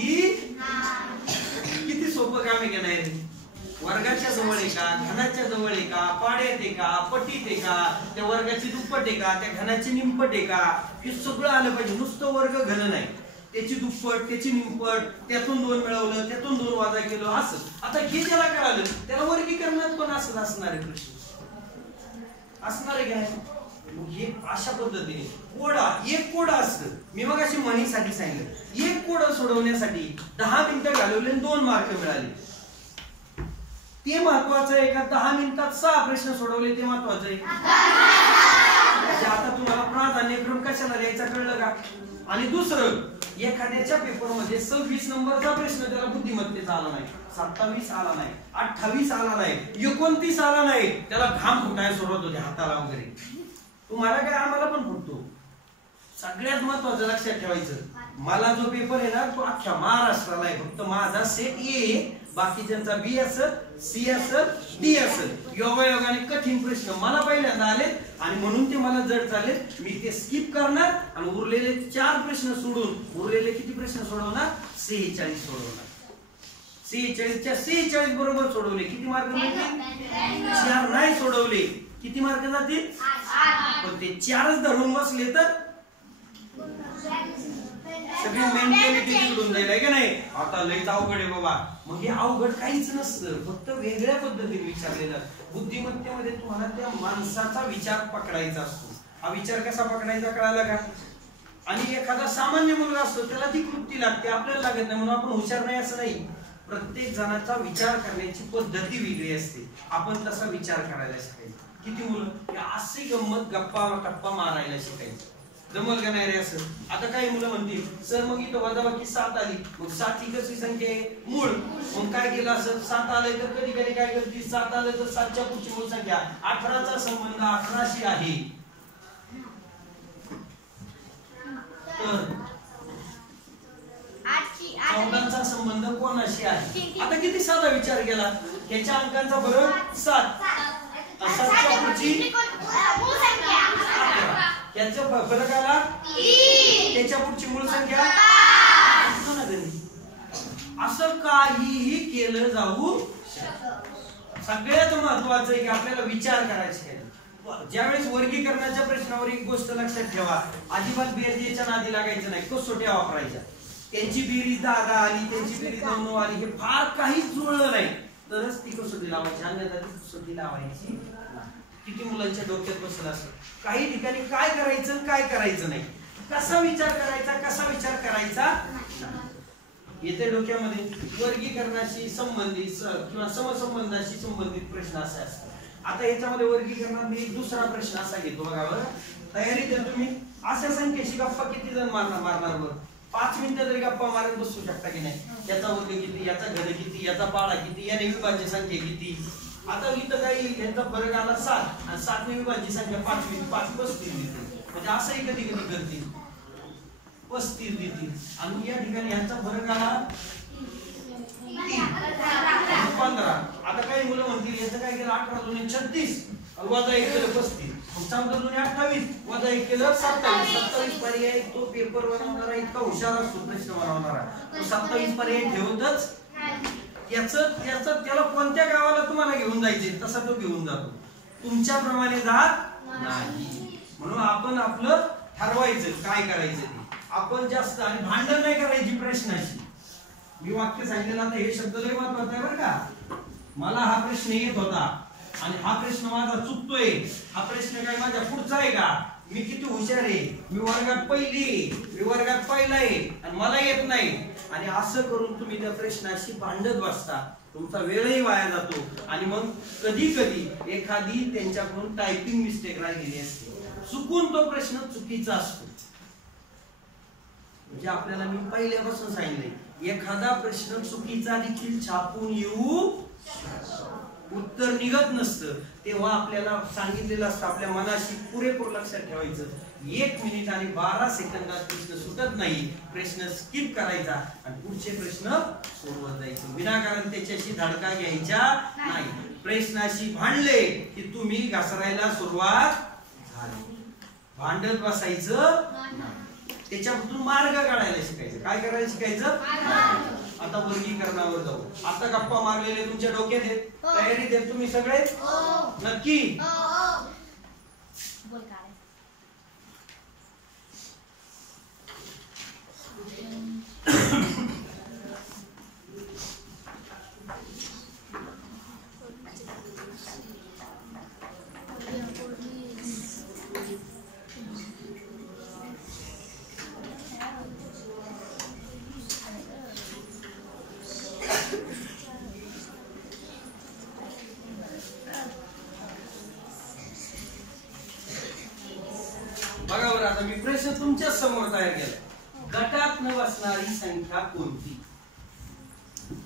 किती सोपं काम आहे का नाही. वर्गाच्या जवळ आहे का, घनाच्या जवळ आहे का, पाड्यात आहे का, पटीत आहे का, त्या वर्गाची दुप्पट आहे का, त्या घनाची निंपट आहे का, हे सगळं आलं पाहिजे. नुसतं वर्ग घन नाही. त्याची दुप्पट त्याची निंपट. त्यातून 2 मिळवलं त्यातून 2 वाजा केलं असं. आता हे ज्याला कळालं त्याला वर्गीकरणात पण असंच असणार आहे. प्रश्न असणार आहे काय. हे अशा पद्धतीने कोडा एक कोडा असतं. मी मग अशी म्हणीसाठी सांगितलं. एक कोडा सोडवण्यासाठी 10 मिनिटं घालवले 2 मार्क मिळाले. ते महत्वाचं आहे का 10 मिनिटात 6 प्रश्न सोडवले ते महत्वाचं आहे. आता तुम्हाला प्राधान्यक्रम कशाला द्यायचा कळलं का. आणि दुसरं एखाद्याच्या पेपर मध्ये 26 नंबरचा प्रश्न त्याला बुद्धिमत्तेचा आला नाही, 27 आला नाही, 28 आला नाही, 29 आला नाही, त्याला घाम फुटायला सुरुवात होते हाताला वगैरे. तुम्हाला काय आम्हाला पण फुटतो. सगळ्यात महत्वाचं लक्षात ठेवायचं. मला जो पेपर आहे ना तो अख्ख्या महाराष्ट्राला आहे. फक्त माझा सेट ए बाकीच्यांचा बी असेल सी असेल डी असेल. योगायोगाने कठीण प्रश्न मला पहिल्यांदा आले आणि म्हणून ते मला जड झाले. मी ते स्किप करणार आणि उरलेले 4 प्रश्न सोडून उरलेले किती प्रश्न सोडवणार 46 सोडवणार. 46 च्या 46 बरोबर सोडवले किती मार्क मिळतील. 4 नाही सोडवले किती मार्क जातील. पण ते 4च धरून बसले तर सगळी मेंटॅलिटी जुळून जाईल आहे का नाही. आता लईच अवघड आहे बाबा. मग हे अवघड काहीच नसतं. फक्त वेगळ्या पद्धतीने विचारलेलं. बुद्धिमत्तेमध्ये तुम्हाला त्या माणसाचा विचार पकडायचा असतो. हा विचार कसा पकडायचा कळाला का. आणि एखादा सामान्य मुलगा असतो त्याला ती कृती लागते, आपल्याला लागत नाही, म्हणून आपण हुशार नाही असं नाही. प्रत्येक जणाचा विचार करण्याची पद्धती वेगळी असते, आपण तसा विचार करायला शिकायचा. किती मुलं असे गंमत गप्पा मारायला शिकायचं, जमल का नाही रे असं. आता काही मुलं म्हणतील सर मग इथं वजाबाकी 7 आली, मग 7 ही कशी संख्या आहे मूळ, मग काय केलं असं 7 आले तर कधी कधी काय करते 7 आले तर 7च्या पुढची मूळ संख्या 18चा संबंध 18शी आहे. तर 14चा संबंध कोणाशी आहे. आता किती साधा विचार केला, याच्या अंकांचा फरक 7, 7च्या पुढची याचा फरक आला 3, त्याच्या पुढची मूळ संख्या 5. असं काहीही केलं जाऊ शकतं. सगळ्यात महत्वाचं आहे की आपल्याला विचार करायचा आहे. ज्यावेळेस वर्गीकरणाच्या प्रश्नावर एक गोष्ट लक्षात ठेवा, अजिबात बेरजेच्या नादी लागायचं नाही, कसोट्या वापरायच्या. त्यांची बेरीज 10 आली, त्यांची बेरीज 9 आली, हे फार काहीच जुळलं नाही तरच ती कसोटी लावायची, अन्यथा ती कसोटी लावायची नाही. किती मुलांच्या डोक्यात बसलं असं, काही ठिकाणी काय करायचं काय करायचं नाही, कसा विचार करायचा कसा विचार करायचा येते डोक्यामध्ये. वर्गीकरणाशी संबंधित किंवा समसंबंधाशी संबंधित प्रश्न असे असतात. आता याच्यामध्ये वर्गीकरणात मी दुसरा प्रश्न असा घेतो बघा बरं, तयारी तर तुम्ही अशा संख्येशी गप्पा किती जण मारणार बरं, 5 मिनिटं तरी गप्पा मारत बसू शकता की नाही. याचा वर्ग किती, याचा घन किती, याचा पाडा किती, याने विभाज्य संख्या किती. आता इथं काही यांचा फरक आला 7 आणि 7 ने विभाज्य संख्या 5 35 देते, म्हणजे असंही कधी कधी करतील 35 देतील. आणि या ठिकाणी यांचा फरक आला 15. आता काही मुलं म्हणतील याचं काय केलं 18 दुने 36 वजा 1 केलं 35, मग 14 दुने 28 वजा 1 केलं 27. 27 पर्याय तो पेपर बनवणारा इतका हुशार असतो, प्रश्न बनवणारा तो 27 पर्याय ठेवतच त्याला कोणत्या गावाला तुम्हाला घेऊन जायचे तसा तो घेऊन जातो, तुमच्याप्रमाणे जात नाही. म्हणून आपण आपलं ठरवायचं काय करायचं ते, आपण जास्त आणि भांडण नाही करायची प्रश्नाशी. मी वाक्य सांगितलं आता हे शब्द लय महत्वाचा आहे बरं का. मला हा प्रश्न येत होता आणि हा प्रश्न माझा चुकतोय, हा प्रश्न काय माझ्या पुढचा आहे का, मी किती हुशार आहे, मी वर्गात पहिला आहे आणि मला येत नाही, आणि असं करून तुम्ही त्या प्रश्नाशी भांडत बसता, तुमचा वेळही वाया जातो. आणि मग कधी कधी एखादी त्यांच्याकडून टायपिंग मिस्टेक राहिलेली असते, चुकून तो प्रश्न चुकीचा असतो. म्हणजे आपल्याला मी पहिल्यापासून सांगितलंय एखादा प्रश्न चुकीचा देखील छापून येऊ, उत्तर निघत नसतं, तेव्हा आपल्याला सांगितलेलं असतं आपल्या मनाशी पुरेपूर लक्षात ठेवायचं. 1 मिनिट आणि 12 सेकंदात प्रश्न सुटत नाही, प्रश्न स्किप करायचा आणि पुढचे प्रश्न सोडवत जायचे. विनाकारण त्याच्याशी धडका घ्यायचा नाही. प्रश्नाशी भांडले की तुम्ही घसरायला सुरुवात झाली, भांडत बसायचं नाही, त्याच्यातून मार्ग काढायला शिकायचं. काय करायला शिकायचं. आता वर्गीकरणावर जाऊ. आता गप्पा मारलेले तुमच्या डोक्यात आहेत, तयारीत आहेत तुम्ही सगळे नक्की. बघा बरं, आता मी प्रश्न तुमच्या समोर तयार केला. गटात न बसणारी संख्या कोणती.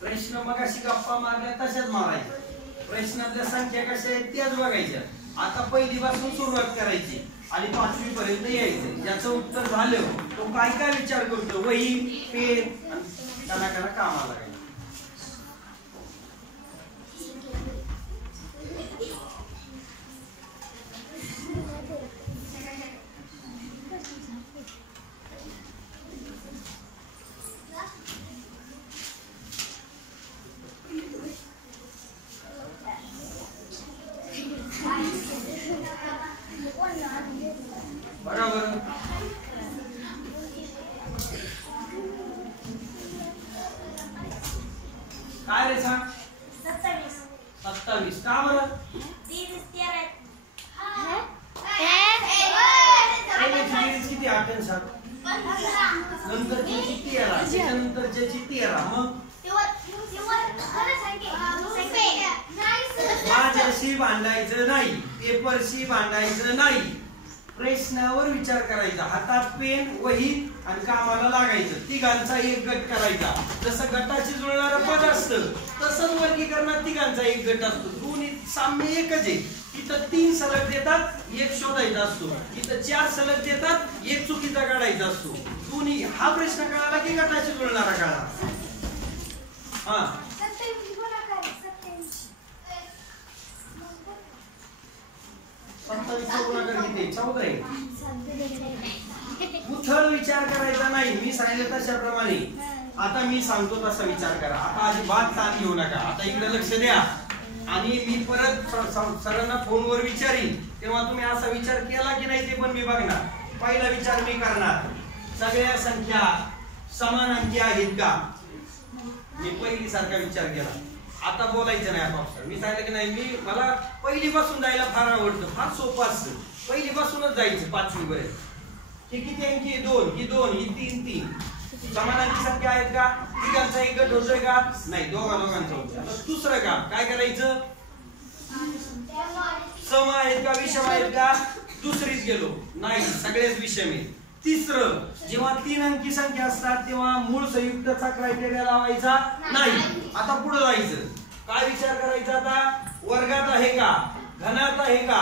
प्रश्न मग अशी गप्पा मारल्या तशाच मारायच्या, प्रश्नातल्या संख्या कशा आहेत त्याच बघायच्या. आता पहिली पासून सुरुवात करायची आणि 5वी पर्यंत यायचं. ज्याचं उत्तर झालं तो काय काय विचार करतो, वही पेन आणि त्याला कामाला लागायचं. बरोबर. काय रे सांग. 27 का बरं. किती 8 आणि 7 नंतरची 13, त्याच्यानंतरची 13. मग माझ्याशी भांडायचं नाही, पेपरशी भांडायचं नाही. प्रश्नावर विचार करायचा. हातात पेन, वही आणि कामाला लागायचं. तिघांचा एक गट करायचा. जसं गटाची जुळणारं पद असतं तसंच वर्गीकरणात तिघांचा एक गट असतो. दोन्ही साम्य एकच आहे. इथं 3 सलग देतात, एक शोधायचा असतो. इथं 4 सलग देतात, एक चुकीचा काढायचा असतो. दोन्ही हा प्रश्न कळाला की गटाची जुळणारा कळाला. हा 14 आहे. उथळ विचार करायचा नाही. मी सांगितलं तशाप्रमाणे. आता मी सांगतो तसा विचार करा. आता अजिबात ताण घेऊ नका. आता इकडे लक्ष द्या. आणि मी परत सरांना फोनवर विचारीन तेव्हा तुम्ही असा विचार केला की नाही ते पण मी बघणार. पहिला विचार मी करणार, सगळ्या संख्या समान अंकी आहेत का. मी पहिली सारखा विचार केला. आता बोलायचं नाही आपापसात. मी सांगितलं की नाही, मला पहिलीपासून जायला फार आवडतं. फार सोपं असतं. पहिलीपासूनच जायचं 5वी पर्यंत. हे किती अंकी? 2. ही 2, ही 3. समान अंकी संख्या आहेत का? तिघांचा एक गट होतोय का? नाही, दोघांचा होतोय. दुसरं काम काय करायचं? सम आहेत का, विषम आहेत का? दुसरीच गेलो, नाही, सगळेच विषम आहेत. तिसरं, जेव्हा 3 अंकी संख्या असतात तेव्हा मूळ संयुक्तचा क्रायटेरिया लावायचा नाही. आता पुढे जायचं. काय विचार करायचा? आता वर्गात आहे का, घनात आहे का?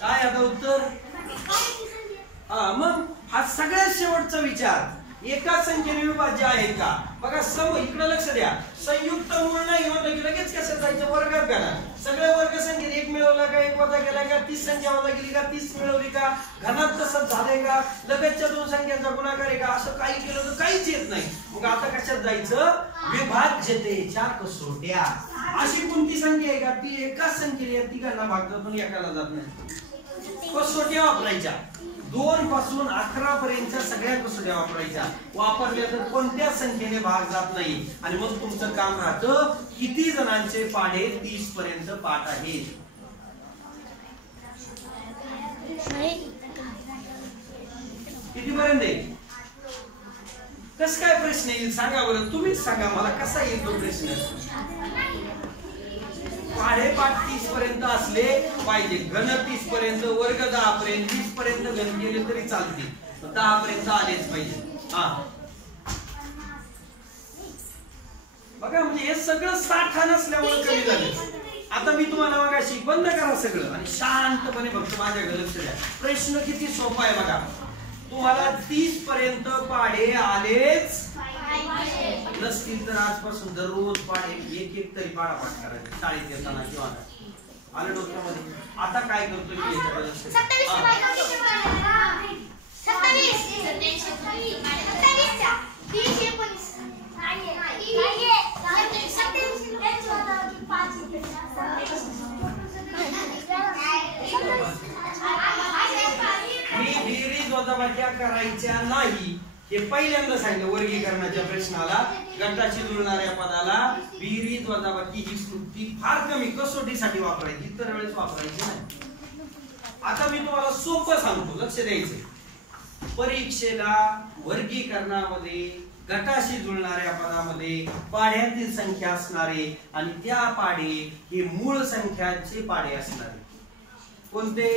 काय आता उत्तर? मग हा सगळ्यात शेवटचा विचार, एका संख्येने विभाज्य आहेत का? बघा, सम इकडे लक्ष द्या. संयुक्त मूळ नाही म्हटलं की लगेच कसं जायचं? वर्गात घाला. सगळ्या वर्ग संख्येत 1 मिळवला का, 1 वजा केला का, 30 संख्या वजा केली का, 30 मिळवली का, घनात तसंच झालंय का, लगेचच्या 2 संख्यांचा गुणाकार आहे का, असं काही केलं तर काहीच येत नाही. मग आता कशात जायचं? विभाज्यतेच्या कसोट्या. अशी कोणती संख्या आहे का ती एकाच संख्येने तिघांना भागतातून एकाला जात नाही? कसोट्या वापरायच्या. 2 पासून 11 पर्यंतच्या सगळ्या कसोट्या वापरायच्या. वापरल्या तर कोणत्याच संख्येने भाग जात नाही. आणि मग तुमचं काम राहतं, किती जणांचे पाढे 30 पर्यंत पाठ आहेत. किती पर्यंत आहे? कस काय प्रश्न येईल सांगा बरं? तुम्हीच सांगा मला, कसा येईल तो प्रश्न? पाढेपाठ 30 पर्यंत असले पाहिजे. घन 30 पर्यंत, वर्ग 10 पर्यंत, 20 पर्यंत घन केले तरी चालते. 10 पर्यंत आलेच पाहिजे. बघा, म्हणजे हे सगळं साठा नसल्यामुळे कमी झालं. आता मी तुम्हाला मगाशी बंद करा सगळं आणि शांतपणे फक्त माझ्याकडे लक्ष द्या. प्रश्न किती सोपा आहे बघा. तुम्हाला 30 पर्यंत पाढे आलेच नसतील तर आजपासून दररोज पाढे एक तरी पाढापाठ करायचे शाळेत येताना किंवा आलं डोक्यामध्ये. आता काय करतोय मी याच्याकडे लक्ष वजाबाक्या करायच्या नाही. हे पहिल्यांदा सांगितलं वर्गीकरणाच्या प्रश्नाला. गटाची जुळणाऱ्या पदाला बेरीज वजाबाकी ही कृती फार कमी कसोटीसाठी वापरायची, इतर वेळेस वापरायची नाही. आता मी तुम्हाला सोपं सांगतो, लक्ष द्यायचं. परीक्षेला वर्गीकरणामध्ये गटाशी जुळणाऱ्या पदामध्ये पाढ्यातील संख्या असणारे आणि त्या पाढे हे मूळ संख्यांचे पाढे असणारे. कोणते?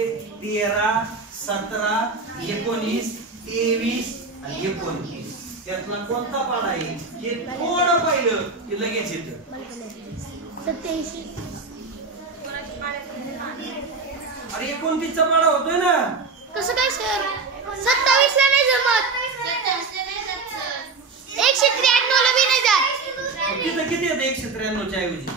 13, 17, 19, 23 आणि 29. त्यातला कोणता पाढा आहे हे थोडं पाहिलं की लगेच येतं. 87. अरे 29 चा पाढा होतोय ना. कसं काय सर? 27 ला नाही जमत. 193 ला बी नाही जात. तिथं किती येतं 193 च्या ऐवजी?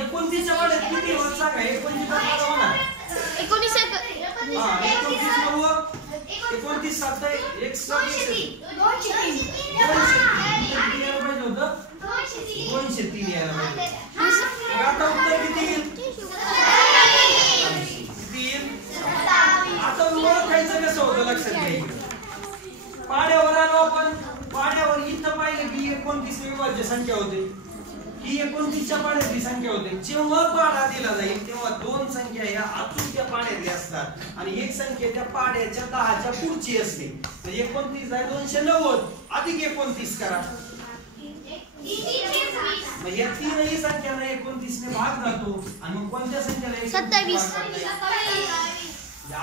29 च्या पाढ्यात किती होत सांगा? 29 चा पाढा होणार 19 29 7 137 203 यायला पाहिजे. आता उत्तर किती येईल? 3. आता ओळखायचं कसं होतं लक्षात घ्यायचं. पाड्यावर आलो आपण. पाड्यावर इथं पाहिलं की 29 विभाज्य संख्या होते. ही 29च्या पाड्यातली संख्या होते. जेव्हा पाडा दिला जाईल तेव्हा दोन संख्या या अचूक त्या पाड्यातल्या असतात आणि एक संख्या त्या पाड्याच्या 10च्या पुढची असते. म्हणजे 29 आहे 290 अधिक 29 करा. मग या तीनही संख्यांना 29 ने भाग जातो आणि मग कोणत्या संख्याला 27.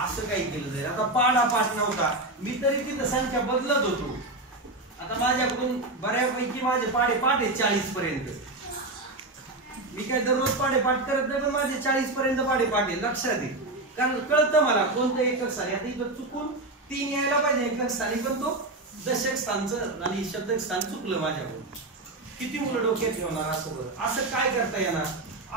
असं काही केलं जाईल. आता पाडा पाठ नव्हता मी तरी तिथं संख्या बदलत होतो. आता माझ्याकडून बऱ्यापैकी माझे पाडे पाठ आहे 40 पर्यंत. मी काय दररोज पाडे पाठ करत नाही पण माझे 40 पर्यंत पाडे पाठ आहे. लक्षात आहे कारण कळतं मला कोणतं एकक स्थानी. आता इथं चुकून 3 यायला पाहिजे एकक स्थानी पण तो दशक स्थानचं आणि शतक स्थान चुकलं माझ्याकडून. किती मुलं डोक्यात ठेवणार असं बरं. असं काय करता येणार.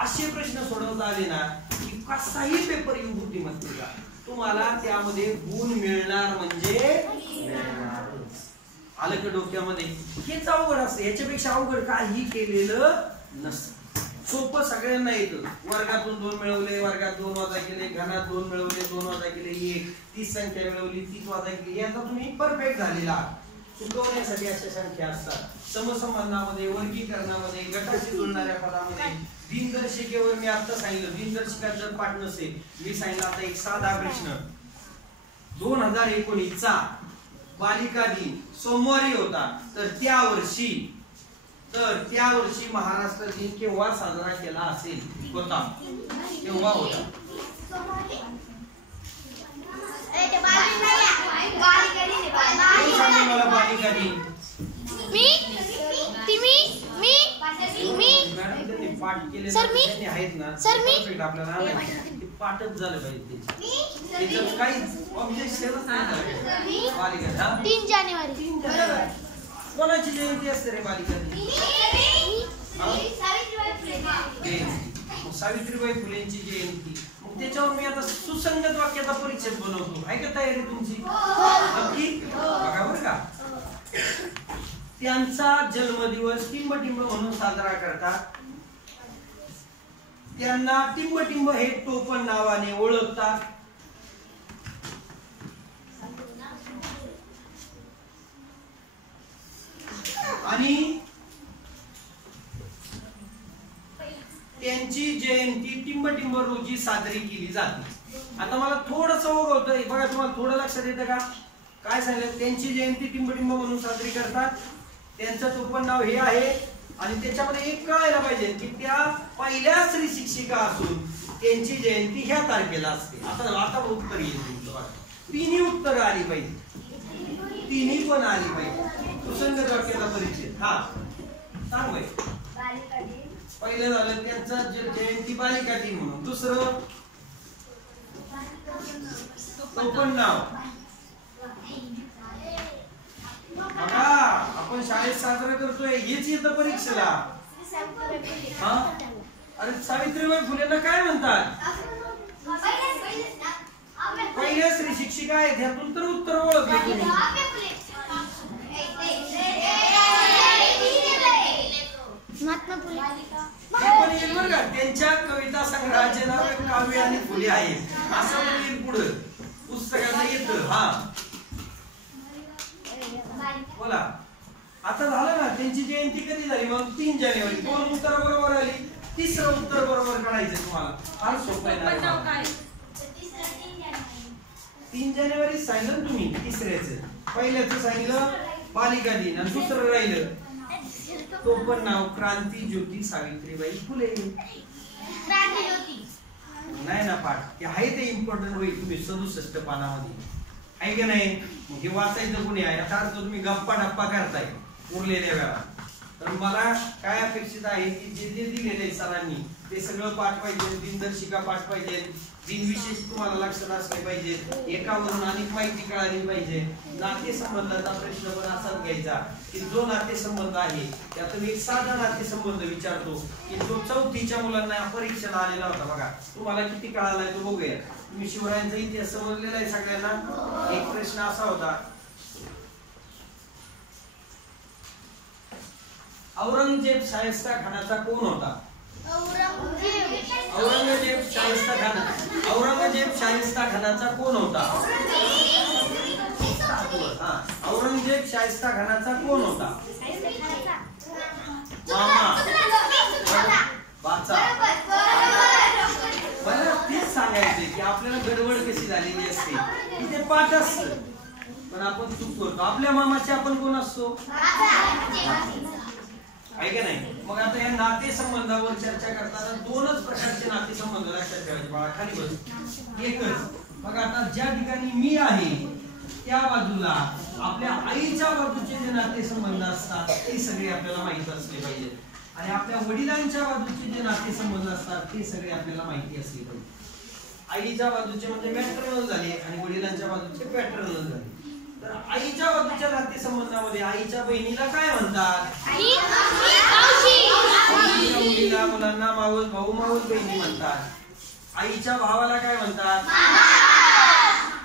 असे प्रश्न सोडवता आले ना की कसाही पेपर येऊ बुद्धिमत्तेचा तुम्हाला त्यामध्ये गुण मिळणार म्हणजे मिळणारच. आलं का डोक्यामध्ये. हेच अवघड असतं. याच्यापेक्षा अवघड काही केलेलं नसतं. सोपं सगळ्यांना येतं. वर्गातून 2 मिळवले वर्गात 2 वजा केले घनात 2 मिळवले 2 वजा केले 1 30 संख्या मिळवली 30 वजा केली. याचा तुम्ही परफेक्ट झालेला. चुकवण्यासाठी अशा संख्या असतात. समसंबंधामध्ये वर्गीकरणामध्ये गटाशी जोडणाऱ्या पदामध्ये दिनदर्शिकेवर मी आता सांगितलं दिनदर्शिका जर पाठ नसेल मी सांगितलं आता एक साधा प्रश्न 2019चा बालिका दिन सोमवारी होता तर त्या वर्षी महाराष्ट्र दिन केव्हा साजरा केला असेल होता केव्हा होता. मला बालिका दिन पाठ केले आहेत ना आपल्याला पाठच झालं पाहिजे. त्याच्यात काही ऑब्जेक्शनच नाही. बालिका 3 जानेवारी कोणाची जयंती असते रे बालिका दिन. सावित्रीबाई फुलेंची जयंती. मग त्याच्यावर मी आता सुसंगत वाक्याचा परिच्छेद बनवतो. आहे का तयारी तुमची नक्की बघा बरं का. त्यांचा जन्मदिवस टिंबटिंब म्हणून साजरा करतात. त्यांना टिंबटिंब हे टोपण नावाने ओळखतात. आणि त्यांची जयंती टिंबटिंब रोजी साजरी केली जाते. आता मला थोडस होतंय बघा तुम्हाला थोडं लक्षात येतं का. काय सांगितलं त्यांची जयंती टिंबटिंब म्हणून साजरी करतात. त्यांचं टोपण नाव हे आहे आणि त्याच्यामध्ये एक कळायला पाहिजे की त्या पहिल्या स्त्री शिक्षिका असून त्यांची जयंती ह्या तारखेला असते. आता उत्तर येईल तुमचं. तिन्ही उत्तर आली पाहिजे. तिन्ही पण आली पाहिजे. सुसंगत वाक्याचा परिचय. हा सांग बाई. पहिलं झालं त्यांचं जयंती बालिका दिन म्हणून. दुसरं टोपण नाव. बघा आपण शाळेत साजरा करतोय हेच येतं परीक्षेला. हा अरे सावित्रीबाई फुलेंना काय म्हणतात. पहिल्या स्त्री शिक्षिका आहेत. ह्यातून तर उत्तर ओळखले तुम्ही. महात्मा फुले पण येईल बरं का. त्यांच्या कविता संग्रहाचे नाव काव्य आणि फुले आहे असं पण येईल पुढे पुस्तकाला येतं. हा बोला. आता झालं ना त्यांची जयंती कधी झाली मग 3 जानेवारी. 2 उत्तर बरोबर आली. तिसरं उत्तर बरोबर काढायचं तुम्हाला. फार सोपं आहे. 3 जानेवारी सांगितलं तुम्ही. तिसऱ्याचं पहिल्याचं सांगितलं बालिका दिन आणि दुसरं राहिलं टोपण नाव क्रांती ज्योती सावित्रीबाई फुले. नाही ना पाठ ते आहे ते इम्पॉर्टंट होईल. तुम्ही 67 पानामध्ये आहे की नाही. हे वाचायचं कोणी आहे. आता तुम्ही गप्पा डप्पा करताय उरलेल्या वेळा. तर मला काय अपेक्षित आहे की जे जे दिलेले आहे सरांनी ते सगळं पाठ पाहिजे. दिनदर्शिका पाठ पाहिजे. दिनविशेष तुम्हाला लक्षात असले पाहिजे. एकावरून अनेक माहिती कळाली पाहिजे. नातेसंबंधाचा प्रश्न पण असाच घ्यायचा की जो नातेसंबंध आहे त्यातून एक साधा नातेसंबंध विचारतो की जो 4थीच्या मुलांना परीक्षेला आलेला होता. बघा तुम्हाला किती कळालाय तो बघूया. तुम्ही शिवरायांचा इतिहास समजलेला आहे सगळ्यांना. एक प्रश्न असा होता औरंगजेब शाहिस्ता खानाचा कोण होता. औरंगजेब शाहिस्ता खानाचा कोण होता. औरंगजेब शाहिस्ता खानाचा कोण होता. मामा 5चा. मला तेच सांगायचंय की आपल्याला गडबड कशी झालेली असते की ते 5 असतं पण आपण चूक करतो. आपल्या मामाचे आपण कोण असतो आहे का नाही. मग आता या नातेसंबंधावर चर्चा करताना 2च प्रकारचे नातेसंबंध लक्षात ठेवायचे बाळा. खाली बस. एकच. मग आता ज्या ठिकाणी मी आहे त्या बाजूला आपल्या आईच्या बाजूचे जे नातेसंबंध असतात ते सगळे आपल्याला माहित असले पाहिजे आणि आपल्या वडिलांच्या बाजूचे जे नातेसंबंध असतात ते सगळे आपल्याला माहिती असले पाहिजे. आईच्या बाजूचे म्हणजे मॅटर्नल झाले आणि वडिलांच्या बाजूचे पॅटर्नल झाले. तर आईच्या बाजूच्या नातेसंबंधामध्ये आईच्या बहिणीला काय म्हणतात? मुलीला मुलांना मावस भाऊ मावस बहिणी म्हणतात. आईच्या भावाला काय म्हणतात?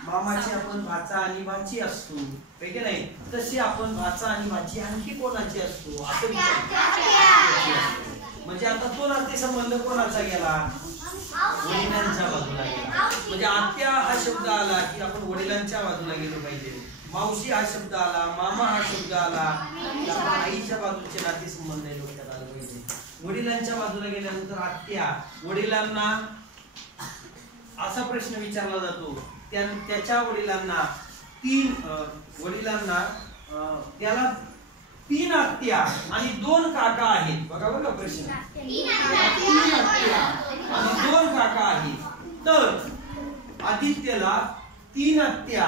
मामाची आपण भाचा आणि भाची असतो आहे की नाही. तशी आपण भाचा आणि भाची आणखी कोणाची असतो असं म्हणजे आता तो नातेसंबंध कोणाचा गेला? वडिलांच्या बाजूला गेला. म्हणजे आत्या हा शब्द आला की आपण वडिलांच्या बाजूला गेलो पाहिजे. मावशी हा शब्द आला, मामा हा शब्द आला, आईच्या बाजूचे नातेसंबंध डोक्यात आले पाहिजे. वडिलांच्या बाजूला गेल्यानंतर आत्या वडिलांना असा प्रश्न विचारला जातो त्याच्या वडिलांना त्याला 3 आत्या आणि 2 काका आहेत. बघा बघा प्रश्न. 3 आत्या आणि 2 काका आहेत. तर आदित्यला 3 आत्या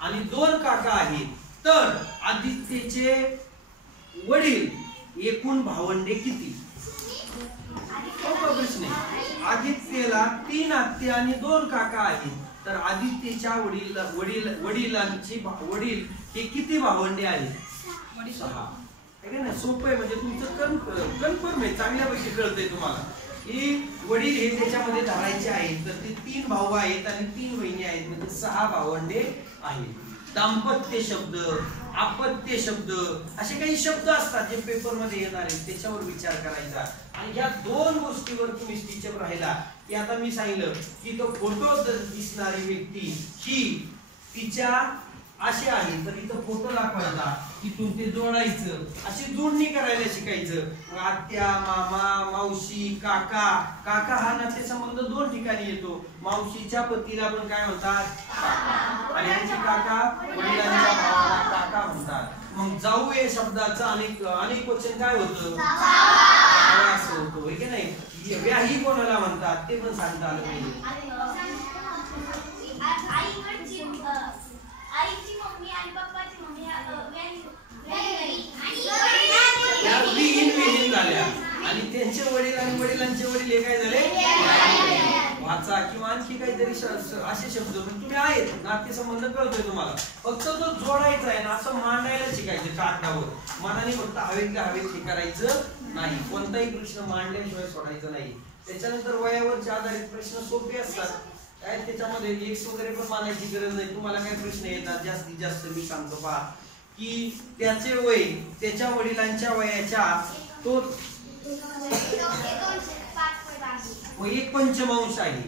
आणि 2 काका आहेत. तर आदित्यचे वडील एकूण भावंडे किती? प्रश्न आहे. आदित्यला 3 आत्या आणि 2 काका आहेत. तर आदित्यच्या वडील हे किती भावंडे आहेत? 6. सोपं आहे म्हणजे तुमचं कन्फर्म आहे. चांगल्यापैकी कळतंय तुम्हाला की वडील हे त्याच्यामध्ये धरायचे आहेत. तर ते 3 भाऊ आहेत आणि 3 बहिणी आहेत म्हणजे 6 भावंडे आहेत. दाम्पत्य शब्द, अपत्य शब्द असे काही शब्द असतात जे पेपर मध्ये येणार आहेत त्याच्यावर विचार करायचा. आणि या 2 गोष्टीवर तुम्ही स्टिचअप राहिला की आता मी सांगितलं की तो फोटो दिसणारी व्यक्ती ही तिच्या असे आहे तर इथं फोटो दाखवायचा तिथून ते जोडायचं अशी जोडणी करायला शिकायचं. आत्या मामा मावशी काका. काका हा नातेसंबंध 2 ठिकाणी येतो. मावशीच्या पतीला पण काय म्हणतात आणि यांची काका वडिलांच्या भावाला काका म्हणतात. मग जाऊ या शब्दाचं अनेक वचन काय होतं असं होतं होय की नाही. व्याही कोणाला म्हणतात ते पण सांगता आलं पाहिजे. आईची मम्मी आणि पप्पाची मम्मी झाल्या आणि त्यांचे वडील आणि वडिलांचे वडील हे काय झाले भाचा किंवा आणखी काहीतरी असे शब्द तुम्ही आहेत. नातेसंबंध कळतोय तुम्हाला. फक्त तो जोडायचा आहे ना असं मांडायला शिकायचं कागदावर. मनाने फक्त हवेतल्या हवेत हे करायचं नाही. कोणताही प्रश्न मांडल्याशिवाय सोडायचा नाही. त्याच्यानंतर वयावरचे आधारित प्रश्न सोपे असतात. काय त्याच्यामध्ये एक्स वगैरे पण मानायची गरज नाही. तुम्हाला काय प्रश्न येतात जास्तीत जास्त मी सांगतो पहा की त्याचे वय त्याच्या वडिलांच्या वयाच्या तो 1 पंचमांश आहे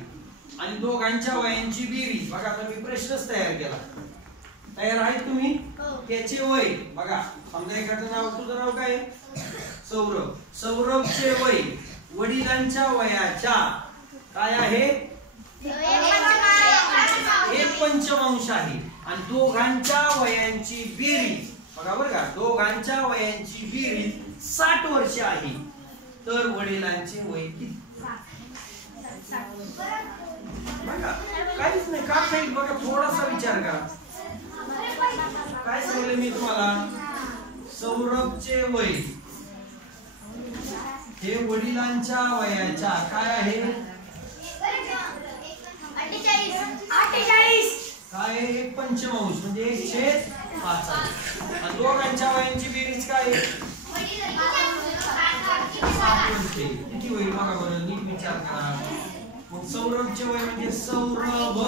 आणि दोघांच्या वयांची बेरीज. बघा आता मी प्रश्नच तयार केला. तयार आहेत तुम्ही? त्याचे वय बघा. समजा एखादं नाव, तुझं नाव काय? सौरभ. सौरभचे वय वडिलांच्या वयाच्या काय आहे? 1 पंचमांश आहे आणि दोघांच्या वयांची बेरीज बघा बरं का. दोघांच्या वयांची बेरीज 60 वर्ष आहे. तर वडिलांचे वय किती? बघा काहीच नाही. का नाही बघा थोडासा विचार करा. काय सांगितलं मी तुम्हाला? सौरभचे वय हे वडिलांच्या वयाच्या काय आहे? 48. काय 1 पंचमांश म्हणजे 1/5 आहे. आणि दोघांच्या वयांची बेरीज काय आहे? किती होईल बघा बरं नीट विचार करा. मग सौरभचे वय म्हणजे सौरभ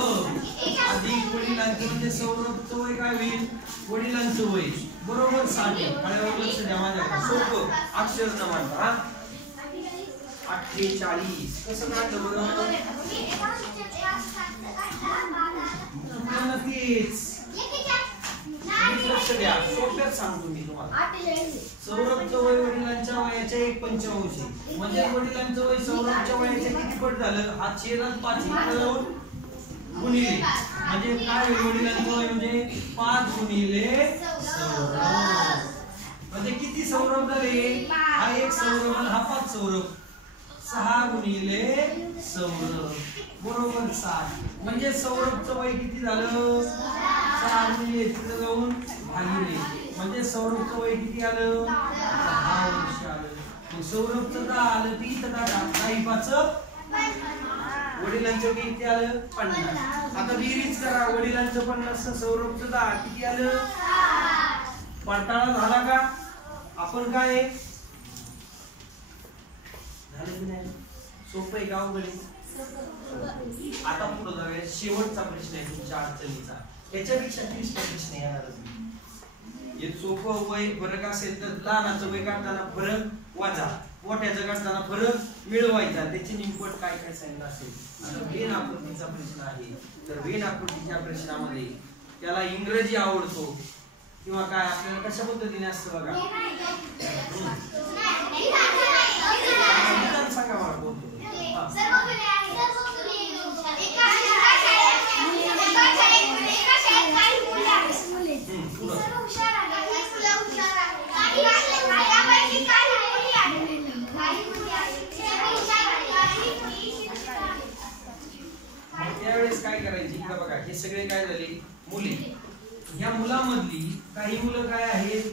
अधिक वडिलांचे म्हणजे सौरभचं वय काय होईल? वडिलांचं वय बरोबर 60. फळ्यावर लक्ष द्या माझ्या. सोपं अक्षर न मांडा. 48 कसं काढलं बरं? नक्कीच लक्ष द्या, सोप्यात सांगतो मी तुम्हाला. सौरभचं वय वडिलांच्या वयाच्या 1/5 आहे. म्हणजे वडिलांचं वय सौरभच्या वयाच्या किती पट झालं? हा छेदात 5 इकडून गुणिले म्हणजे काय होईल? वडिलांचं वय म्हणजे 5 गुणिले सौरभ. म्हणजे किती सौरभ झाले? हा 1 सौरभ आणि हा 5 सौरभ. 6 गुणिले सौरभ बरोबर 60. म्हणजे सौरभचं वय किती झालं? 6 गुणिले तिथे जाऊन भागिले म्हणजे सौरभचं वय किती आलं? 10 वर्ष आलं. मग सौरभचं 10 आलं ती इथं टाका. 10 वडिलांचं किती आलं? 50. आता बेरीज करा. वडिलांचं 50 सौरभचं 10 किती आलं? पटाळा झाला का? आपण काय झालं की नाही? सोपं आहे का अवघड आहे? आता पुढे जाऊया. शेवटचा प्रश्न आहे तुमच्या अडचणीचा. याच्यापेक्षा क्लिष्ट प्रश्न येणारच नाही. हे सोपं वय फरक असेल तर लहानाचं वय काढताना फरक वाजा, मोठ्याचं काढताना फरक मिळवायचा. त्याची निमपट काय काय सांगितलं असेल. आता वेन आकृतीचा प्रश्न आहे. तर वेन आकृतीच्या प्रश्नामध्ये त्याला इंग्रजी आवडतो किंवा काय आपल्याला कशा पद्धतीने असतं बघा. सांगा मला बोलतो. त्यावेळेस काय करायची का बघा. हे सगळे काय झाले? मुली. या मुलामधली काही मुलं काय आहेत?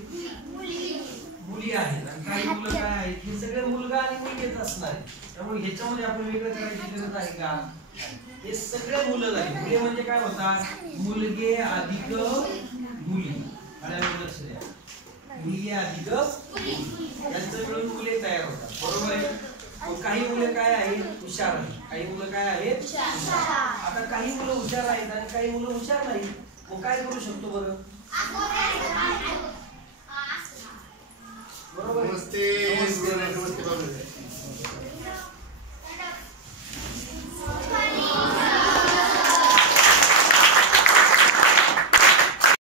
मुली आहेत आणि काही मुलं काय आहेत? हे सगळे मुलगा आणि मुलगीच असणार आहे. त्यामुळे ह्याच्यामध्ये आपण वेगळं करायची गरज आहे का? हे सगळे मुलं झाले. मुले म्हणजे काय होतात? मुलगे अधिक मुली. लक्ष द्या. मुलगे अधिक यांचं मिळून मुले तयार होतात. बरोबर आहे. काही मुलं काय आहेत? हुशार आहेत. काही मुलं काय आहेत? आता काही मुलं हुशार आहेत आणि काही मुलं हुशार नाहीत. मग काय करू शकतो बरं? बरोबर.